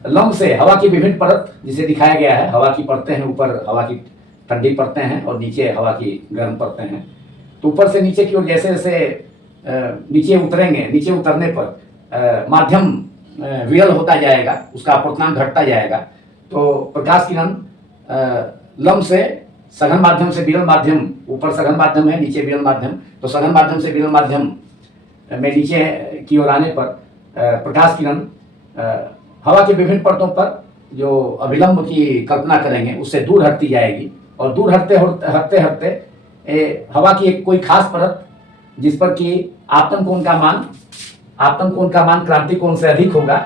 लंब से हवा की विभिन्न परत जिसे दिखाया गया है, हवा की परतें हैं, ऊपर हवा की ठंडी परतें हैं और नीचे हवा की गर्म परतें हैं। तो ऊपर से नीचे की ओर जैसे जैसे नीचे उतरेंगे, नीचे उतरने पर माध्यम विरल होता जाएगा, उसका अपर्तांक घटता जाएगा। तो प्रकाश किरण लंब से सघन माध्यम से विरल माध्यम, ऊपर सघन माध्यम है, नीचे विरल माध्यम, तो सघन माध्यम से विरल माध्यम में नीचे की ओर आने पर प्रकाश किरण हवा की विभिन्न परतों पर जो अभिलंब की कल्पना करेंगे उससे दूर हटती जाएगी, और दूर हटते हटते हटते हवा की एक कोई खास परत जिस पर कि आपतन कोण का मान क्रांति कोण से अधिक होगा।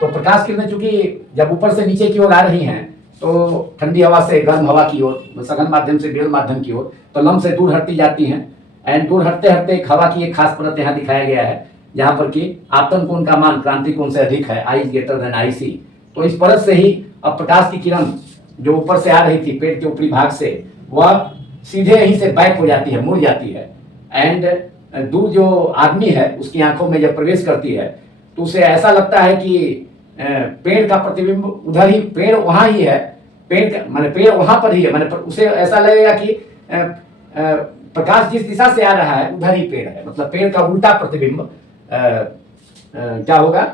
तो प्रकाश किरणें चूंकि जब ऊपर से नीचे की ओर आ रही हैं तो ठंडी हवा से गर्म हवा की ओर, सघन माध्यम से विरल माध्यम की ओर, तो लंब से दूर हटती जाती हैं। एंड दूर हटते हटते एक हवा की एक खास परत यहाँ दिखाया गया है, जहाँ पर कि आपतन कोण का मान क्रांति कोण से अधिक है, I is greater than IC। तो इस परत से ही अब प्रकाश की किरण जो ऊपर से आ रही थी पेड़ के ऊपरी भाग से, वह सीधे यहीं से बैक हो जाती है, मुड़ जाती है। एंड दूर जो आदमी है उसकी आंखों में जब प्रवेश करती है तो उसे ऐसा लगता है कि पेड़ का प्रतिबिंब उधर ही, पेड़ वहां ही है, पेड़ वहां पर ही है, माने उसे ऐसा लगेगा कि प्रकाश जिस दिशा से आ रहा है उधर ही पेड़ है, मतलब पेड़ का उल्टा प्रतिबिंब क्या होगा,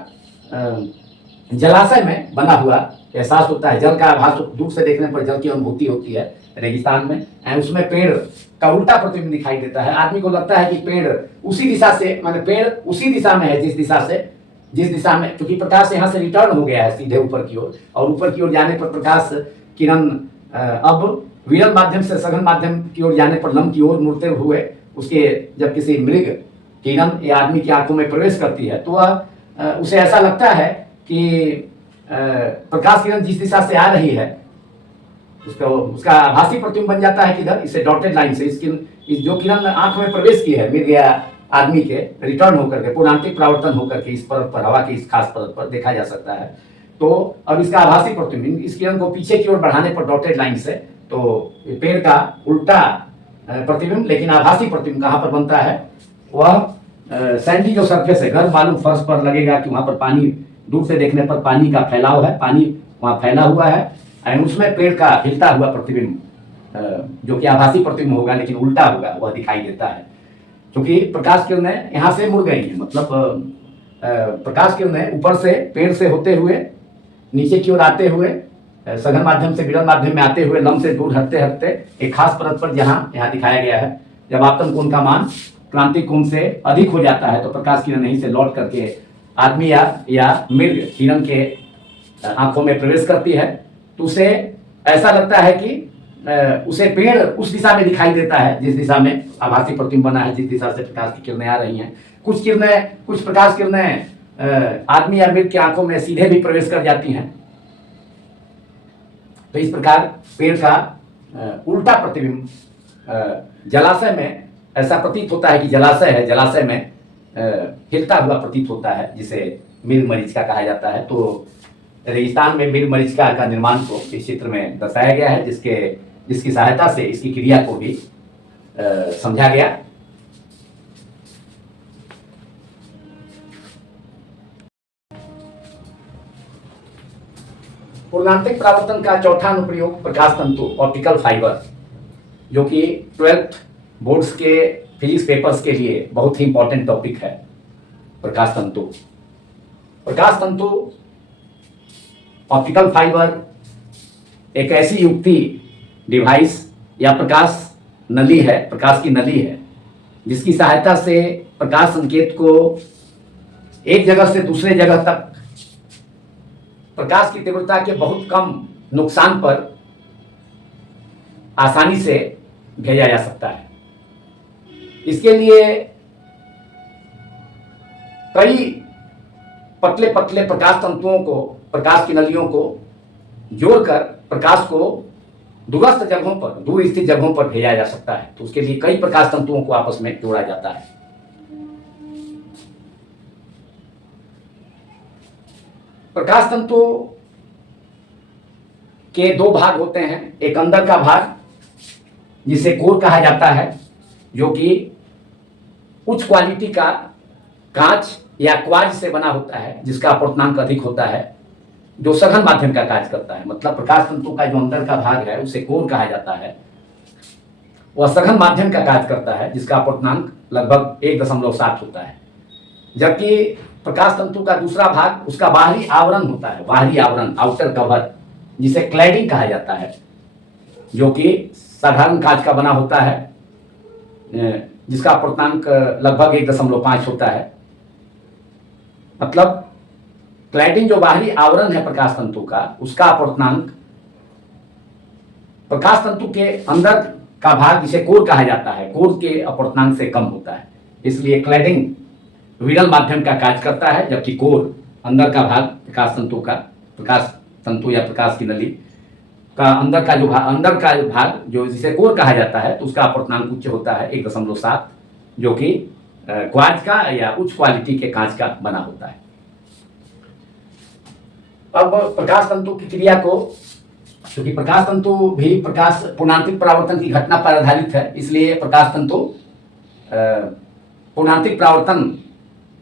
जलाशय में बना हुआ एहसास होता है। जल का आभास दूर से देखने पर जल की अनुभूति होती है रेगिस्तान में, एंड उसमें पेड़ का उल्टा प्रतिबिंब दिखाई देता है। आदमी को लगता है कि पेड़ उसी दिशा से, माने पेड़ उसी दिशा में है जिस दिशा में, क्योंकि प्रकाश यहाँ से रिटर्न हो गया है सीधे ऊपर की ओर, और ऊपर की ओर जाने पर प्रकाश किरण अब विरल माध्यम से सघन माध्यम की ओर जाने पर लंब की ओर मुड़ते हुए उसके जब किसी मृग किरण या आदमी की आंखों में प्रवेश करती है तो वह उसे ऐसा लगता है कि प्रकाश किरण जिस दिशा से आ रही है उसका आभासी प्रतिबिंब बन जाता है किधर, इसे डॉटेड लाइन से इस जो किरण आंख में प्रवेश की है मृग या आदमी के, रिटर्न होकर के पूर्णांतिक परावर्तन होकर के इस परत पर, हवा की इस खास परत पर देखा जा सकता है। तो अब इसका आभासी प्रतिबिंब इस किरण को पीछे की ओर बढ़ाने पर डॉटेड लाइन से, तो पेड़ का उल्टा प्रतिबिंब, लेकिन आभासी प्रतिबिंब कहाँ पर बनता है, वह सैंडी जो सरफेस है, गर्म बालू फर्श पर लगेगा कि वहां पर पानी, दूर से देखने पर पानी का फैलाव है, पानी वहां फैला हुआ है, एंड उसमें पेड़ का हिलता हुआ प्रतिबिंब जो कि आभासी प्रतिबिंब होगा लेकिन उल्टा होगा, वह दिखाई देता है। क्योंकि प्रकाश किरणें यहाँ से मुड़ गई हैं, मतलब प्रकाश किरणें ऊपर से पेड़ से होते हुए नीचे की ओर आते हुए सघन माध्यम से विरल माध्यम में आते हुए लंब से दूर हटते हटते एक खास परत पर जहाँ यहाँ दिखाया गया है, जब आपतन कोण का मान क्रांति कोण से अधिक हो जाता है तो प्रकाश किरण यहीं से लौट करके आदमी या मृग किरण के आंखों में प्रवेश करती है। तो उसे ऐसा लगता है कि उसे पेड़ उस दिशा में दिखाई देता है जिस दिशा में आभासी प्रतिबिंब बना है, जिस दिशा से प्रकाश की किरणें आ रही हैं। कुछ प्रकाश किरणें आदमी या मृग की आंखों में सीधे भी प्रवेश कर जाती हैं। तो इस प्रकार पेड़ का उल्टा प्रतिबिंब जलाशय में ऐसा प्रतीत होता है कि जलाशय है, जलाशय में हिलता हुआ प्रतीत होता है, जिसे मृग मरीचिका कहा जाता है। तो रेगिस्तान में मृग मरीचिका का निर्माण को इस चित्र में दर्शाया गया है, जिसकी सहायता से इसकी क्रिया को भी समझा गया। पूर्णांतिक परावर्तन का चौथा अनुप्रयोग प्रकाश तंतु, ऑप्टिकल फाइबर, जो कि 12th बोर्ड्स के फिजिक्स पेपर्स के लिए बहुत ही इंपॉर्टेंट टॉपिक है। प्रकाश तंतु ऑप्टिकल फाइबर एक ऐसी युक्ति, डिवाइस या प्रकाश नली है, प्रकाश की नली है, जिसकी सहायता से प्रकाश संकेत को एक जगह से दूसरे जगह तक प्रकाश की तीव्रता के बहुत कम नुकसान पर आसानी से भेजा जा सकता है। इसके लिए कई पतले पतले प्रकाश तंतुओं को, प्रकाश की नलियों को जोड़कर प्रकाश को दूरस्थ जगहों पर, दूर स्थित जगहों पर भेजा जा सकता है। तो उसके लिए कई प्रकाश तंतुओं को आपस में जोड़ा जाता है। प्रकाश तंतु के दो भाग होते हैं। एक अंदर का भाग जिसे कोर कहा जाता है, जो कि उच्च क्वालिटी का कांच या क्वार्ज से बना होता है, जिसका अपवर्तनांक अधिक होता है, जो सघन माध्यम का कार्य करता है। मतलब प्रकाश तंतु का जो अंदर का भाग है उसे कोर कहा जाता है। वह सघन माध्यम का कार्य करता है, जिसका अपवर्तनांक लगभग 1.7 होता है। जबकि प्रकाश तंतु का दूसरा भाग उसका बाहरी आवरण होता है, बाहरी आवरण, आउटर कवर, जिसे क्लैडिंग कहा जाता है, जो कि साधारण कांच का बना होता है, जिसका अपवर्तनांक लगभग 1.5 होता है। मतलब क्लैडिंग जो बाहरी आवरण है प्रकाश तंतु का, उसका अपवर्तनांक प्रकाश तंतु के अंदर का भाग जिसे कोर कहा जाता है, कोर के अपवर्तनांक से कम होता है। इसलिए क्लैडिंग विरल माध्यम का कार्य करता है, जबकि कोर अंदर का भाग प्रकाश तंतु या प्रकाश की नली का अंदर का जो भाग जो जिसे कोर कहा जाता है, तो उसका अपवर्तनांक उच्च होता है, 1.7, जो कि क्वार्ज का या उच्च क्वालिटी के कांच का बना होता है। अब प्रकाश तंतु की क्रिया को, क्योंकि प्रकाश तंतु भी प्रकाश पूर्णांतरिक परावर्तन की घटना पर आधारित है, इसलिए प्रकाश तंतु पूर्णांतरिक परावर्तन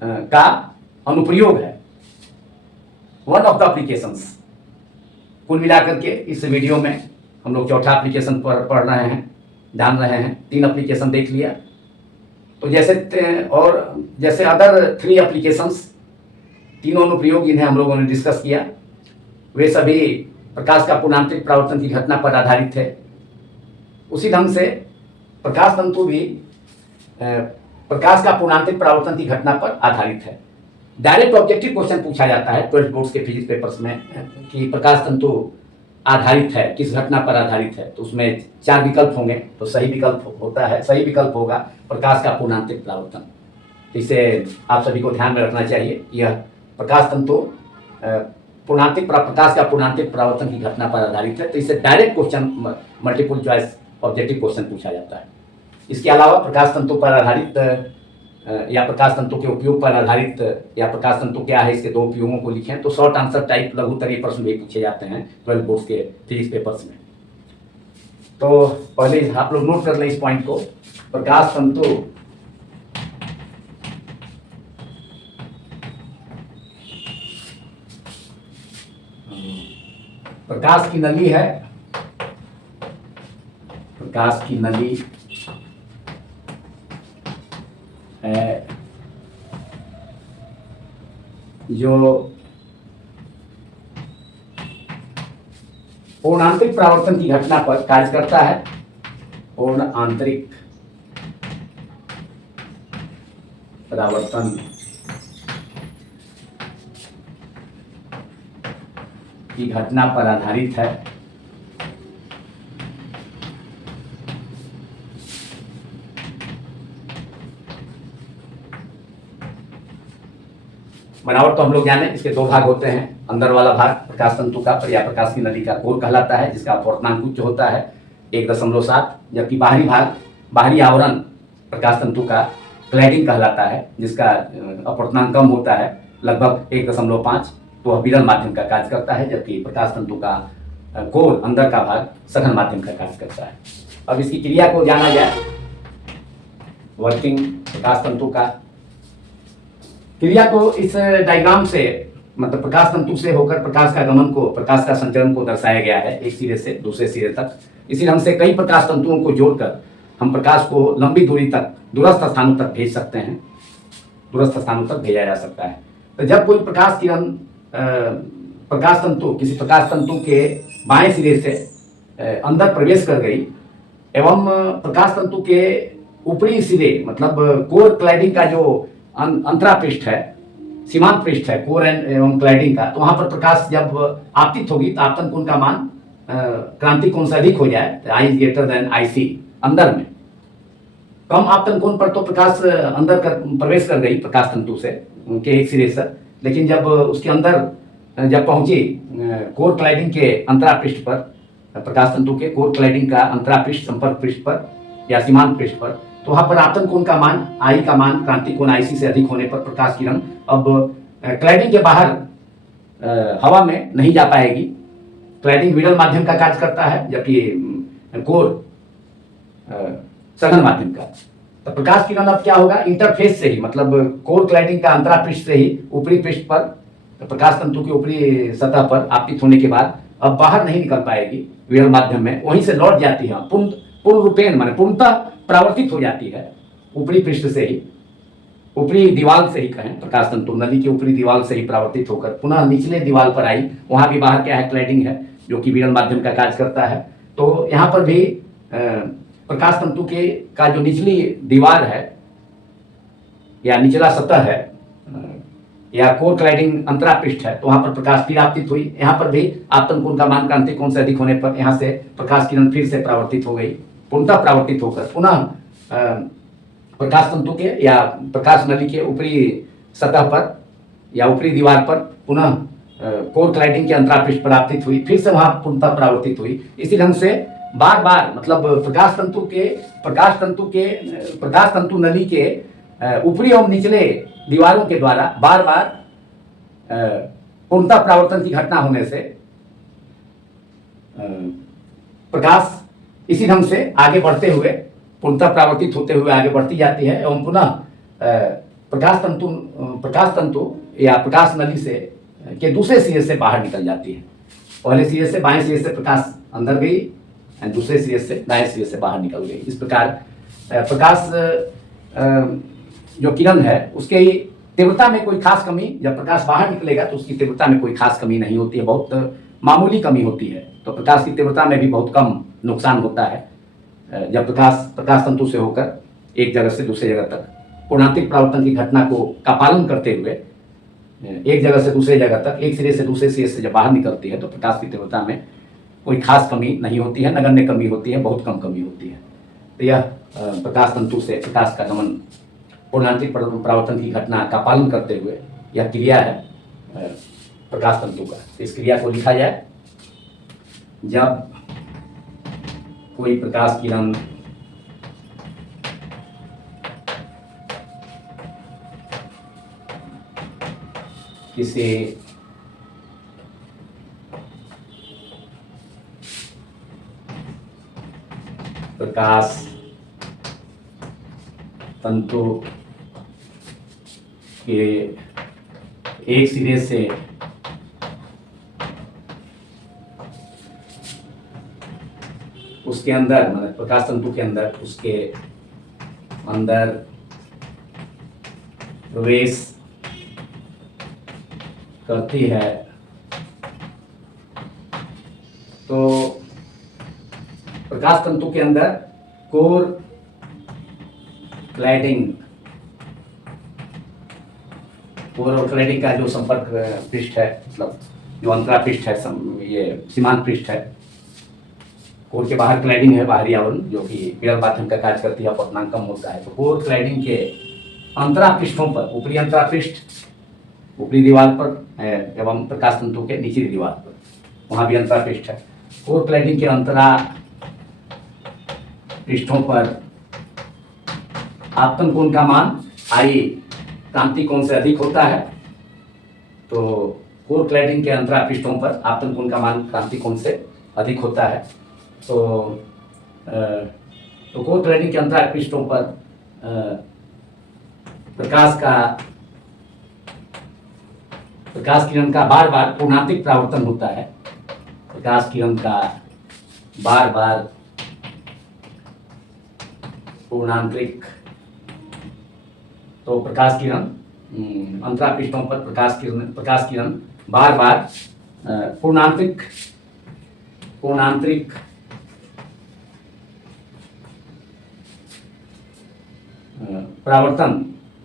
का अनुप्रयोग है, वन ऑफ द एप्लीकेशंस। कुल मिलाकर के इस वीडियो में हम लोग चौथा एप्लीकेशन पर पढ़ रहे हैं, जान रहे हैं। 3 एप्लीकेशन देख लिया। तो जैसे अदर 3 एप्लीकेशंस, तीनों अनुप्रयोग जिन्हें हम लोगों ने डिस्कस किया, वे सभी प्रकाश का पूर्णांतरिक परावर्तन की घटना पर आधारित है। उसी ढंग से प्रकाश तंतु भी प्रकाश का पूर्णांतरिक परावर्तन की घटना पर आधारित है। डायरेक्ट ऑब्जेक्टिव क्वेश्चन पूछा जाता है 12th बोर्ड्स के फिजिक्स पेपर्स में कि प्रकाश तंतु आधारित है, किस घटना पर आधारित है, तो उसमें 4 विकल्प होंगे। तो सही विकल्प होगा प्रकाश का पूर्णांतरिक परावर्तन। इसे आप सभी को ध्यान में रखना चाहिए। यह प्रकाश तंतु प्रकाश का पूर्णांतरिक परावर्तन की घटना पर आधारित है, तो इससे direct question, multiple choice objective question पूछा जाता है। इसके अलावा प्रकाश तंतु पर आधारित या प्रकाश तंतु के उपयोग पर आधारित, या प्रकाश तंतु क्या है, इसके 2 उपयोगों को लिखें, तो शॉर्ट आंसर टाइप लघुत्तरीय प्रश्न भी पूछे जाते हैं 12 बोर्ड्स के फिजिक्स पेपर्स में। तो पहले आप लोग नोट कर लें इस पॉइंट को। प्रकाश तंतु प्रकाश की नली है, प्रकाश की नली है जो पूर्ण आंतरिक परावर्तन की घटना पर कार्य करता है। पूर्ण आंतरिक परावर्तन की घटना पर आधारित है। बनावट तो हम लोग जाने, इसके 2 भाग होते हैं। अंदर वाला भाग प्रकाश तंतु का या प्रकाश की नली का कोर कहलाता है, जिसका अपवर्तनांक उच्च होता है 1.7, जबकि बाहरी भाग, बाहरी आवरण प्रकाश तंतु का क्लैडिंग कहलाता है, जिसका अपवर्तनांक कम होता है, लगभग 1.5। तो वह विरल माध्यम का कार्य करता है, जबकि प्रकाश तंतु का कोर, अंदर का भाग, सघन माध्यम का कार्य करता है। अब इसकी क्रिया को जाना जाए। वर्किंग प्रकाश तंतु का क्रिया को इस डायग्राम से, मतलब प्रकाश तंतु से होकर प्रकाश का गमन को, प्रकाश का संचरण को दर्शाया गया है, एक सिरे से दूसरे सिरे तक। इसी ढंग से कई प्रकाश तंतुओं को जोड़कर हम प्रकाश को लंबी दूरी तक, दूरस्थ स्थानों तक भेज सकते हैं, दूरस्थ स्थानों तक भेजा जा सकता है। तो जब कोई प्रकाश किरण प्रकाश तंतु, किसी प्रकाश तंतु के बाएं सिरे से अंदर प्रवेश कर गई एवं प्रकाश तंतु के ऊपरी सिरे, मतलब कोर क्लैडिंग का जो अंतरा पृष्ठ है, सीमांत पृष्ठ है कोर एवं क्लैडिंग का, तो वहां पर प्रकाश जब आपतित होगी तो आपतन कोण का मान क्रांति कोण से अधिक हो जाए, I is greater then I सी। अंदर में कम आपतन कोण पर तो प्रकाश अंदर प्रवेश कर गई प्रकाश तंतु से, उनके एक सिरे से, लेकिन जब उसके अंदर जब पहुंची कोर क्लैडिंग के अंतरा पृष्ठ पर, प्रकाश तंतु के कोर क्लैडिंग का अंतरा पृष्ठ, संपर्क पृष्ठ पर या सीमांत पृष्ठ पर, तो वहां पर आपतन कोण का मान, आई का मान क्रांति कोण आईसी से अधिक होने पर प्रकाश किरण अब क्लैडिंग के बाहर हवा में नहीं जा पाएगी। क्लैडिंग विरल माध्यम का कार्य करता है, जबकि कोर सघन माध्यम का। तो प्रकाश किरण अब क्या होगा, इंटरफेस से ही, मतलब कोर क्लैडिंग का अंतरा पृष्ठ से ही ऊपरी पृष्ठ पर, तो प्रकाश तंतु की ऊपरी सतह पर आपतित होने के बाद अब बाहर नहीं निकल पाएगी विरल माध्यम में, वहीं से लौट जाती है, पूर्ण रूपेण माने पूर्णतः परावर्तित हो जाती है ऊपरी पृष्ठ से ही, ऊपरी दीवार से ही कहें, प्रकाश तंतु नली की ऊपरी दीवार से ही परावर्तित होकर पुनः निचले दीवार पर आई। वहां भी बाहर क्या है, क्लैडिंग है, जो कि विरल माध्यम का कार्य करता है। तो यहाँ पर भी प्रकाश तंतु के का जो निचली दीवार है या निचला सतह है या कोर क्लाइडिंग अंतरा पृष्ठ है, तो वहां पर प्रकाश फिर आपतित हुई। यहाँ पर भी आपतन कोण का मान क्रांतिक कोण से अधिक होने पर यहाँ से प्रकाश किरण फिर से परावर्तित हो गई, पूर्णतः परावर्तित होकर पुनः प्रकाश तंतु के या प्रकाश नली के ऊपरी सतह पर या ऊपरी दीवार पर पुनः कोर क्लाइडिंग के अंतरा पृष्ठ पर आपतित हुई, फिर से वहां पूर्णतः परावर्तित हुई। इसी ढंग से बार बार, मतलब प्रकाश तंतु नली के ऊपरी और निचले दीवारों के द्वारा बार बार पूर्णतः परावर्तन की घटना होने से प्रकाश इसी ढंग से आगे बढ़ते हुए, पूर्णतः परावर्तित होते हुए आगे बढ़ती जाती है एवं पुनः प्रकाश तंतु या प्रकाश नली से के दूसरे सिरे से बाहर निकल जाती है। पहले सिरे से, बाएं सिरे से प्रकाश अंदर गई, दूसरे सिरे से दाएं सिरे से बाहर निकल गई। इस प्रकार प्रकाश जो किरण है उसके तीव्रता में कोई खास कमी, जब प्रकाश बाहर निकलेगा तो उसकी तीव्रता में कोई खास कमी नहीं होती है, बहुत मामूली कमी होती है। तो प्रकाश की तीव्रता में भी बहुत कम नुकसान होता है जब प्रकाश तंतु से होकर एक जगह से दूसरे जगह तक पूर्णांतिक परावर्तन की घटना का पालन करते हुए एक जगह से दूसरे जगह तक, एक सिरे से दूसरे सिरे से जब बाहर निकलती है तो प्रकाश की तीव्रता में कोई खास कमी नहीं होती है, नगण्य कमी होती है, बहुत कम कमी होती है। तो यह प्रकाश तंतु से प्रकाश का गमन पूर्णांतिक परावर्तन की घटना का पालन करते हुए यह क्रिया है प्रकाश तंतु का। इस क्रिया को लिखा जाए, जब कोई प्रकाश किरण किसी प्रकाश तंतु के एक सिरे से उसके अंदर, मतलब प्रकाश तंतु के अंदर, उसके अंदर प्रवेश करती है तो प्रकाश तंतु के अंदर कोर क्लैडिंग, कोर और क्लैडिंग का जो संपर्क पृष्ठ है, मतलब जो अंतरा पृष्ठ है, ये सीमांत पृष्ठ है, कोर के बाहर क्लैडिंग है, बाहरी आवरण, जो कि विरल माध्यम का कार्य करती है, अपवर्तनांक कम होता है। तो कोर क्लैडिंग के अंतरा पृष्ठों पर, ऊपरी अंतरा पृष्ठ ऊपरी दीवार पर एवं प्रकाश तंतु के निचली दीवार पर, वहां भी अंतरा पृष्ठ है। कोर क्लैडिंग के अंतरा पृष्ठों पर आपतन कोण का मान आई क्रांतिक कोण से अधिक होता है। तो कोर क्लैडिंग के अंतरा पृष्ठों पर आपतन कोण का मान क्रांतिक कोण से अधिक होता है। तो कोर क्लैडिंग के अंतरा पृष्ठों पर प्रकाश किरण का बार बार पूर्णांतिक परावर्तन होता है। प्रकाश किरण का बार बार पूर्णांतरिक, तो प्रकाश किरण अंतरा पृष्ठों पर प्रकाश किरण बार बार पूर्णांतरिक परावर्तन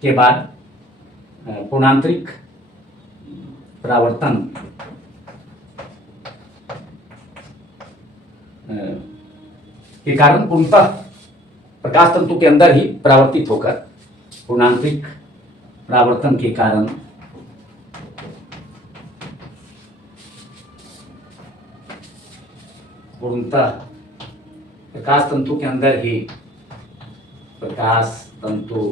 के बाद पूर्णांतरिक परावर्तन के कारण पूर्णतः प्रकाश तंतु के अंदर ही परावर्तित होकर, पूर्णांतरिक परावर्तन के कारण पूर्णतः प्रकाश तंतु के अंदर ही, प्रकाश तंतु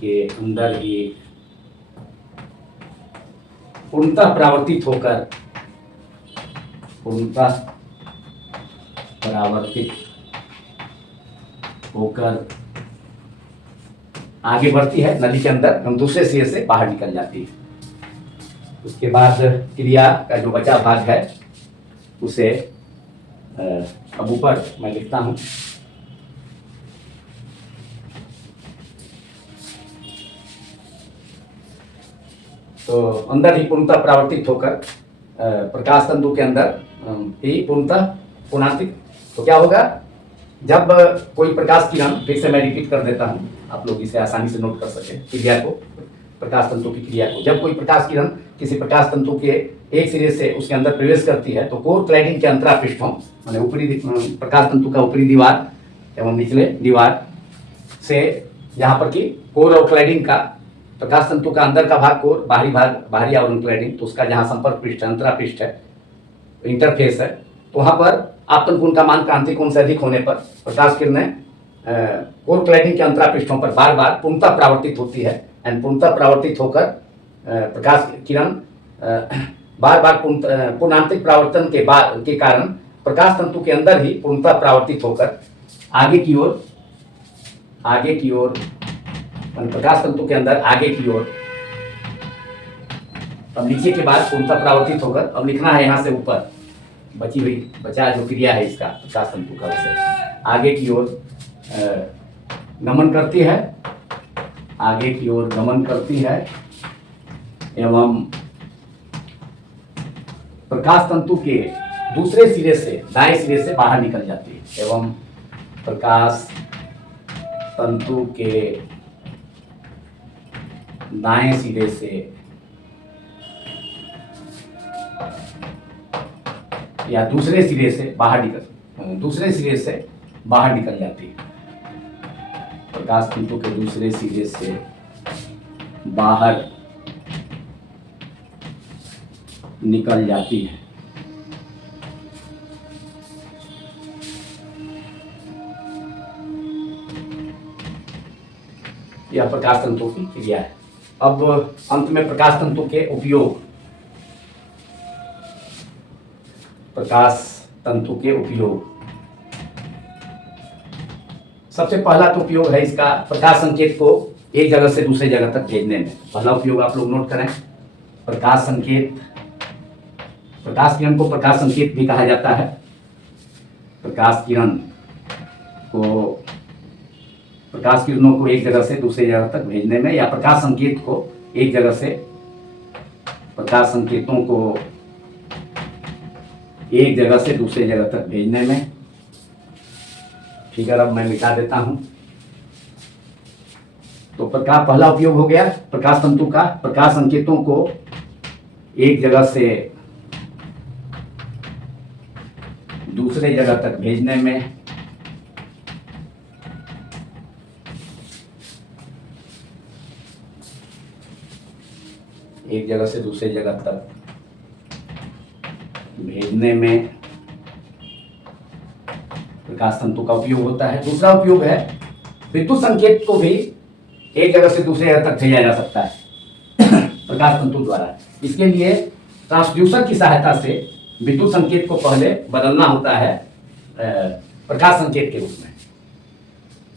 के अंदर ही पूर्णतः परावर्तित होकर आगे बढ़ती है नदी के अंदर, हम दूसरे सिरे से बाहर निकल जाती है। उसके बाद क्रिया का जो बचा भाग है उसे अब ऊपर मैं लिखता हूं। तो अंदर ही पूर्णतः परावर्तित होकर प्रकाश तंतु के अंदर ही पूर्णतः पुनार्थिक। तो क्या होगा, जब कोई प्रकाश किरण, फिर से मैं रिपीट कर देता हूं, आप लोग इसे आसानी से नोट कर सके क्रिया को, प्रकाश तंतु की क्रिया को। जब कोई प्रकाश किरण किसी प्रकाश तंतु के एक सिरे से उसके अंदर प्रवेश करती है तो कोर क्लैडिंग के अंतरापृष्ठों, माने ऊपरी प्रकाश तंतु का ऊपरी दीवार एवं निचले दीवार से, जहाँ पर कि कोर और क्लैडिंग का, प्रकाश तंतु का अंदर का भाग कोर, बाहरी आवरण क्लैडिंग, तो उसका जहाँ संपर्क पृष्ठ है, अंतरापृष्ठ है, इंटरफेस है, तो वहाँ पर आपतन कोण का मान क्रांतिक कोण से अधिक होने पर प्रकाश किरणें कोर क्लैडिंग के अंतरापृष्ठों पर बार बार पूर्णतः परावर्तित होती है। एंड पूर्णतः परावर्तित होकर प्रकाश किरण बार बार पूर्णांतिक परावर्तन के कारण प्रकाश तंतु के अंदर ही पूर्णतः परावर्तित होकर आगे की ओर प्रकाश तंतु के अंदर आगे की ओर, अब नीचे के बाद पूर्णतः परावर्तित होकर, अब लिखना है यहाँ से ऊपर बचा जो क्रिया है इसका, प्रकाश तंतु का, उसे आगे की ओर गमन करती है, एवं प्रकाश तंतु के दूसरे सिरे से, दाएं सिरे से बाहर निकल जाती है, एवं प्रकाश तंतु के दाएं सिरे से या दूसरे सिरे से बाहर निकल जाती है। प्रकाश तंतु के दूसरे सिरे से बाहर निकल जाती है। यह प्रकाश तंतु की क्रिया है। अब अंत में प्रकाश तंतु के उपयोग, सबसे पहला तो उपयोग है इसका, प्रकाश संकेत को एक जगह से दूसरे जगह तक भेजने में। पहला उपयोग आप लोग नोट करें, प्रकाश किरण को प्रकाश संकेत भी कहा जाता है। प्रकाश किरणों को एक जगह से दूसरे जगह तक भेजने में, या प्रकाश संकेतों को एक जगह से दूसरे जगह तक भेजने में। फिगर अब मैं मिटा देता हूं। तो पहला उपयोग हो गया प्रकाश तंतु का, प्रकाश संकेतों को एक जगह से दूसरे जगह तक भेजने में। एक जगह से दूसरे जगह तक भेजने में प्रकाश तंतु का उपयोग होता है। दूसरा उपयोग है, विद्युत संकेत को भी एक जगह से दूसरे जगह तक भेजा जा सकता है प्रकाश तंतु द्वारा। इसके लिए ट्रांसड्यूसर की सहायता से विद्युत संकेत को पहले बदलना होता है प्रकाश संकेत के रूप में।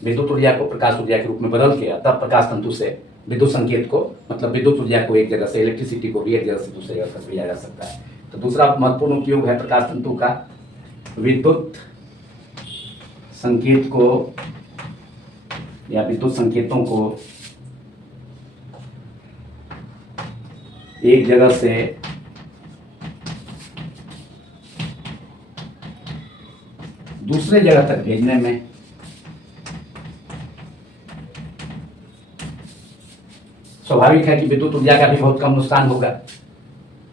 विद्युत ऊर्जा को प्रकाश ऊर्जा के रूप में बदल के तब प्रकाश तंतु से विद्युत संकेत को, मतलब विद्युत ऊर्जा को एक जगह से, इलेक्ट्रिसिटी को भी एक जगह से दूसरे जगह तक भेजा जा सकता है। तो दूसरा महत्वपूर्ण उपयोग है प्रकाश तंतु का, विद्युत संकेत को या विद्युत संकेतों को एक जगह से दूसरे जगह तक भेजने में। स्वाभाविक है कि विद्युत ऊर्जा का भी बहुत कम नुकसान होगा,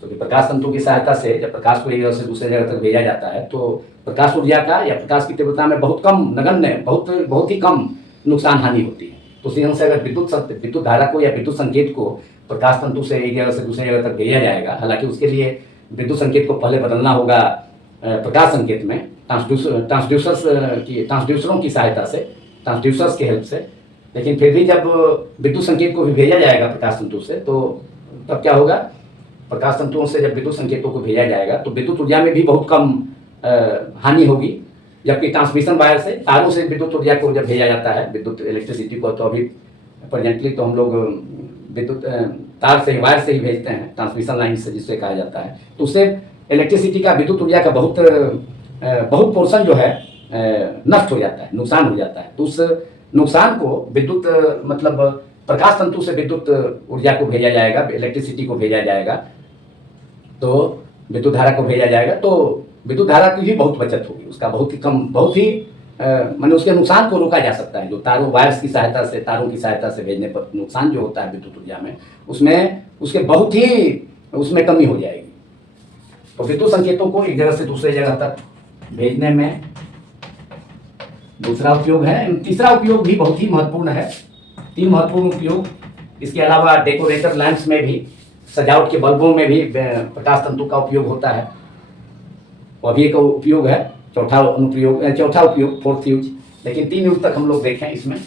तो प्रकाश तंतु की सहायता से जब प्रकाश को एक जगह से दूसरे जगह तक भेजा जाता है तो प्रकाश ऊर्जा का या प्रकाश की तीव्रता में बहुत कम, नगण्य, बहुत ही कम नुकसान हानि होती है। तो उसी ढंग से अगर विद्युत धारा को या विद्युत संकेत को प्रकाश तंतु से एक जगह से दूसरे जगह तक भेजा जाएगा, हालांकि उसके लिए विद्युत संकेत को पहले बदलना होगा प्रकाश संकेत में ट्रांसड्यूसरों की सहायता से, ट्रांसड्यूसर्स की हेल्प से। लेकिन फिर भी जब विद्युत संकेत को भी भेजा जाएगा प्रकाश तंतु से, तो तब क्या होगा, प्रकाश तंतुओं से जब विद्युत संकेतों को भेजा जाएगा तो विद्युत ऊर्जा में भी बहुत कम हानि होगी, जबकि ट्रांसमिशन वायर से, तारों से विद्युत ऊर्जा को जब भेजा जाता है, विद्युत इलेक्ट्रिसिटी को, तो अभी प्रेजेंटली तो हम लोग विद्युत तार से, वायर से ही भेजते हैं, ट्रांसमिशन लाइन से जिसे कहा जाता है। तो उससे इलेक्ट्रिसिटी का, विद्युत ऊर्जा का बहुत पोर्शन जो है नष्ट हो जाता है, नुकसान हो जाता है। तो उस नुकसान को विद्युत मतलब प्रकाश तंतु से विद्युत ऊर्जा को भेजा जाएगा, इलेक्ट्रिसिटी को भेजा जाएगा, तो विद्युत धारा को भेजा जाएगा, तो विद्युत धारा की भी बहुत बचत होगी, उसका बहुत ही कम, बहुत ही माने उसके नुकसान को रोका जा सकता है। जो तारों, वायर्स की सहायता से, तारों की सहायता से भेजने पर नुकसान जो होता है विद्युत ऊर्जा में, उसमें उसके बहुत ही उसमें कमी हो जाएगी। तो विद्युत संकेतों को एक जगह से दूसरे जगह तक भेजने में दूसरा उपयोग है। तीसरा उपयोग भी बहुत ही महत्वपूर्ण है। 3 महत्वपूर्ण उपयोग, इसके अलावा डेकोरेटर लैंप्स में भी, सजावट के बल्बों में भी प्रकाश तंतु का उपयोग होता है, वह भी एक उपयोग है। चौथा उपयोग, फोर्थ यूज, लेकिन 3 यूज तक हम लोग देखें इसमें।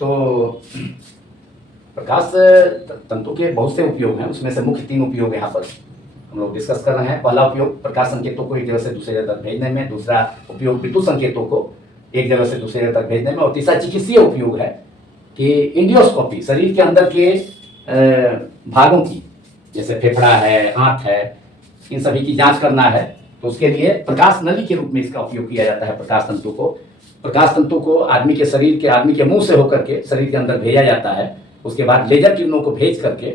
तो प्रकाश तंतु के बहुत से उपयोग हैं, उसमें से मुख्य 3 उपयोग यहाँ पर हम लोग डिस्कस कर रहे हैं। पहला उपयोग प्रकाश संकेतों को एक जगह से दूसरे जगह तक भेजने में, दूसरा उपयोग विद्युत संकेतों को एक जगह से दूसरे जगह तक भेजने में, और तीसरा चिकित्सीय उपयोग है कि एंजियोस्कोपी, शरीर के अंदर के भागों की, जैसे फेफड़ा है, आंत है, इन सभी की जांच करना है, तो उसके लिए प्रकाश नली के रूप में इसका उपयोग किया जाता है। प्रकाश तंतु को आदमी के शरीर के, आदमी के मुंह से होकर के शरीर के अंदर भेजा जाता है। उसके बाद लेजर किरणों को भेज करके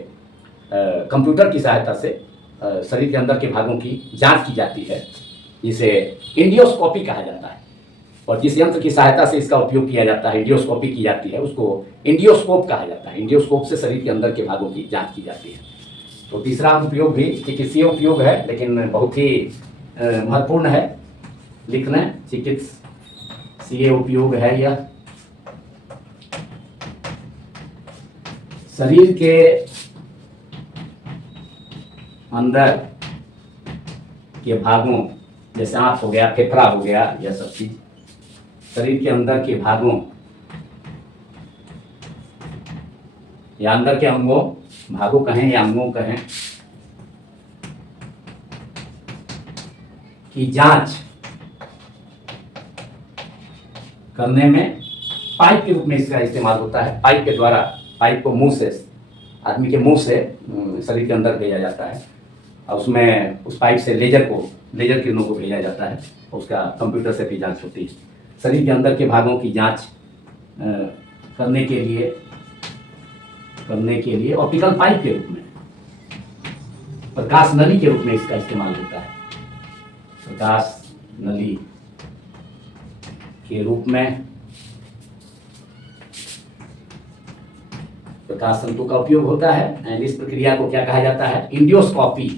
कंप्यूटर की सहायता से शरीर के अंदर के भागों की जांच की जाती है, जिसे एंजियोस्कोपी कहा जाता है। और जिस यंत्र की सहायता से इसका उपयोग किया जाता है, एंजियोस्कोपी की जाती है, उसको एंजियोस्कोप कहा जाता है। एंजियोस्कोप से शरीर के अंदर के भागों की जांच की जाती है। तो तीसरा उपयोग भी चिकित्सीय उपयोग है, लेकिन बहुत ही महत्वपूर्ण है। लिख लें, चिकित्सीय उपयोग है यह। शरीर के अंदर के भागों, जैसे आंत हो गया, फेफड़ा हो गया, यह सब चीज शरीर के अंदर के भागों या अंदर के अंगों, भागों कहें या अंगों कहें, की जांच करने में पाइप के रूप में इसका इस्तेमाल होता है। पाइप के द्वारा, पाइप को मुंह से, आदमी के मुंह से शरीर के अंदर भेजा जाता है, और उसमें उस पाइप से लेजर किरणों को भेजा जाता है, और उसका कंप्यूटर से भी जांच होती है। शरीर के अंदर के भागों की जांच करने के लिए ऑप्टिकल पाइप के रूप में, प्रकाश नली के रूप में इसका इस्तेमाल होता है। प्रकाश नली के रूप में प्रकाश तंतु का उपयोग होता है। एंड इस प्रक्रिया को क्या कहा जाता है? एंजियोस्कोपी।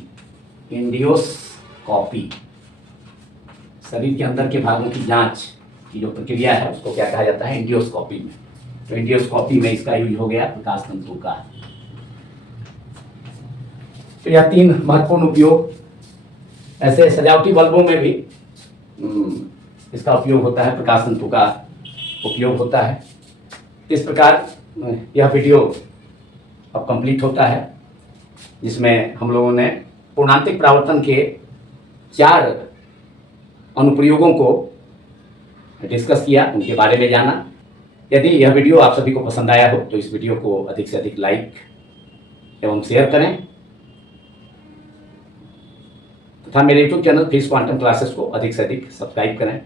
शरीर के अंदर के भागों की जांच की जो प्रक्रिया है, उसको क्या कहा जाता है? एंजियोस्कोपी में। तो एंजियोस्कोपी में इसका यूज हो गया प्रकाश तंतु का। तो यह 3 महत्वपूर्ण उपयोग। ऐसे सजावटी बल्बों में भी इसका उपयोग होता है, प्रकाश तंतु का उपयोग होता है। इस प्रकार यह वीडियो अब कंप्लीट होता है, जिसमें हम लोगों ने पूर्णांतिक परावर्तन के 4 अनुप्रयोगों को डिस्कस किया, उनके बारे में जाना। यदि यह वीडियो आप सभी को पसंद आया हो तो इस वीडियो को अधिक से अधिक लाइक एवं शेयर करें, तथा मेरे YouTube channel physics quantum classes को अधिक से अधिक सब्सक्राइब करें।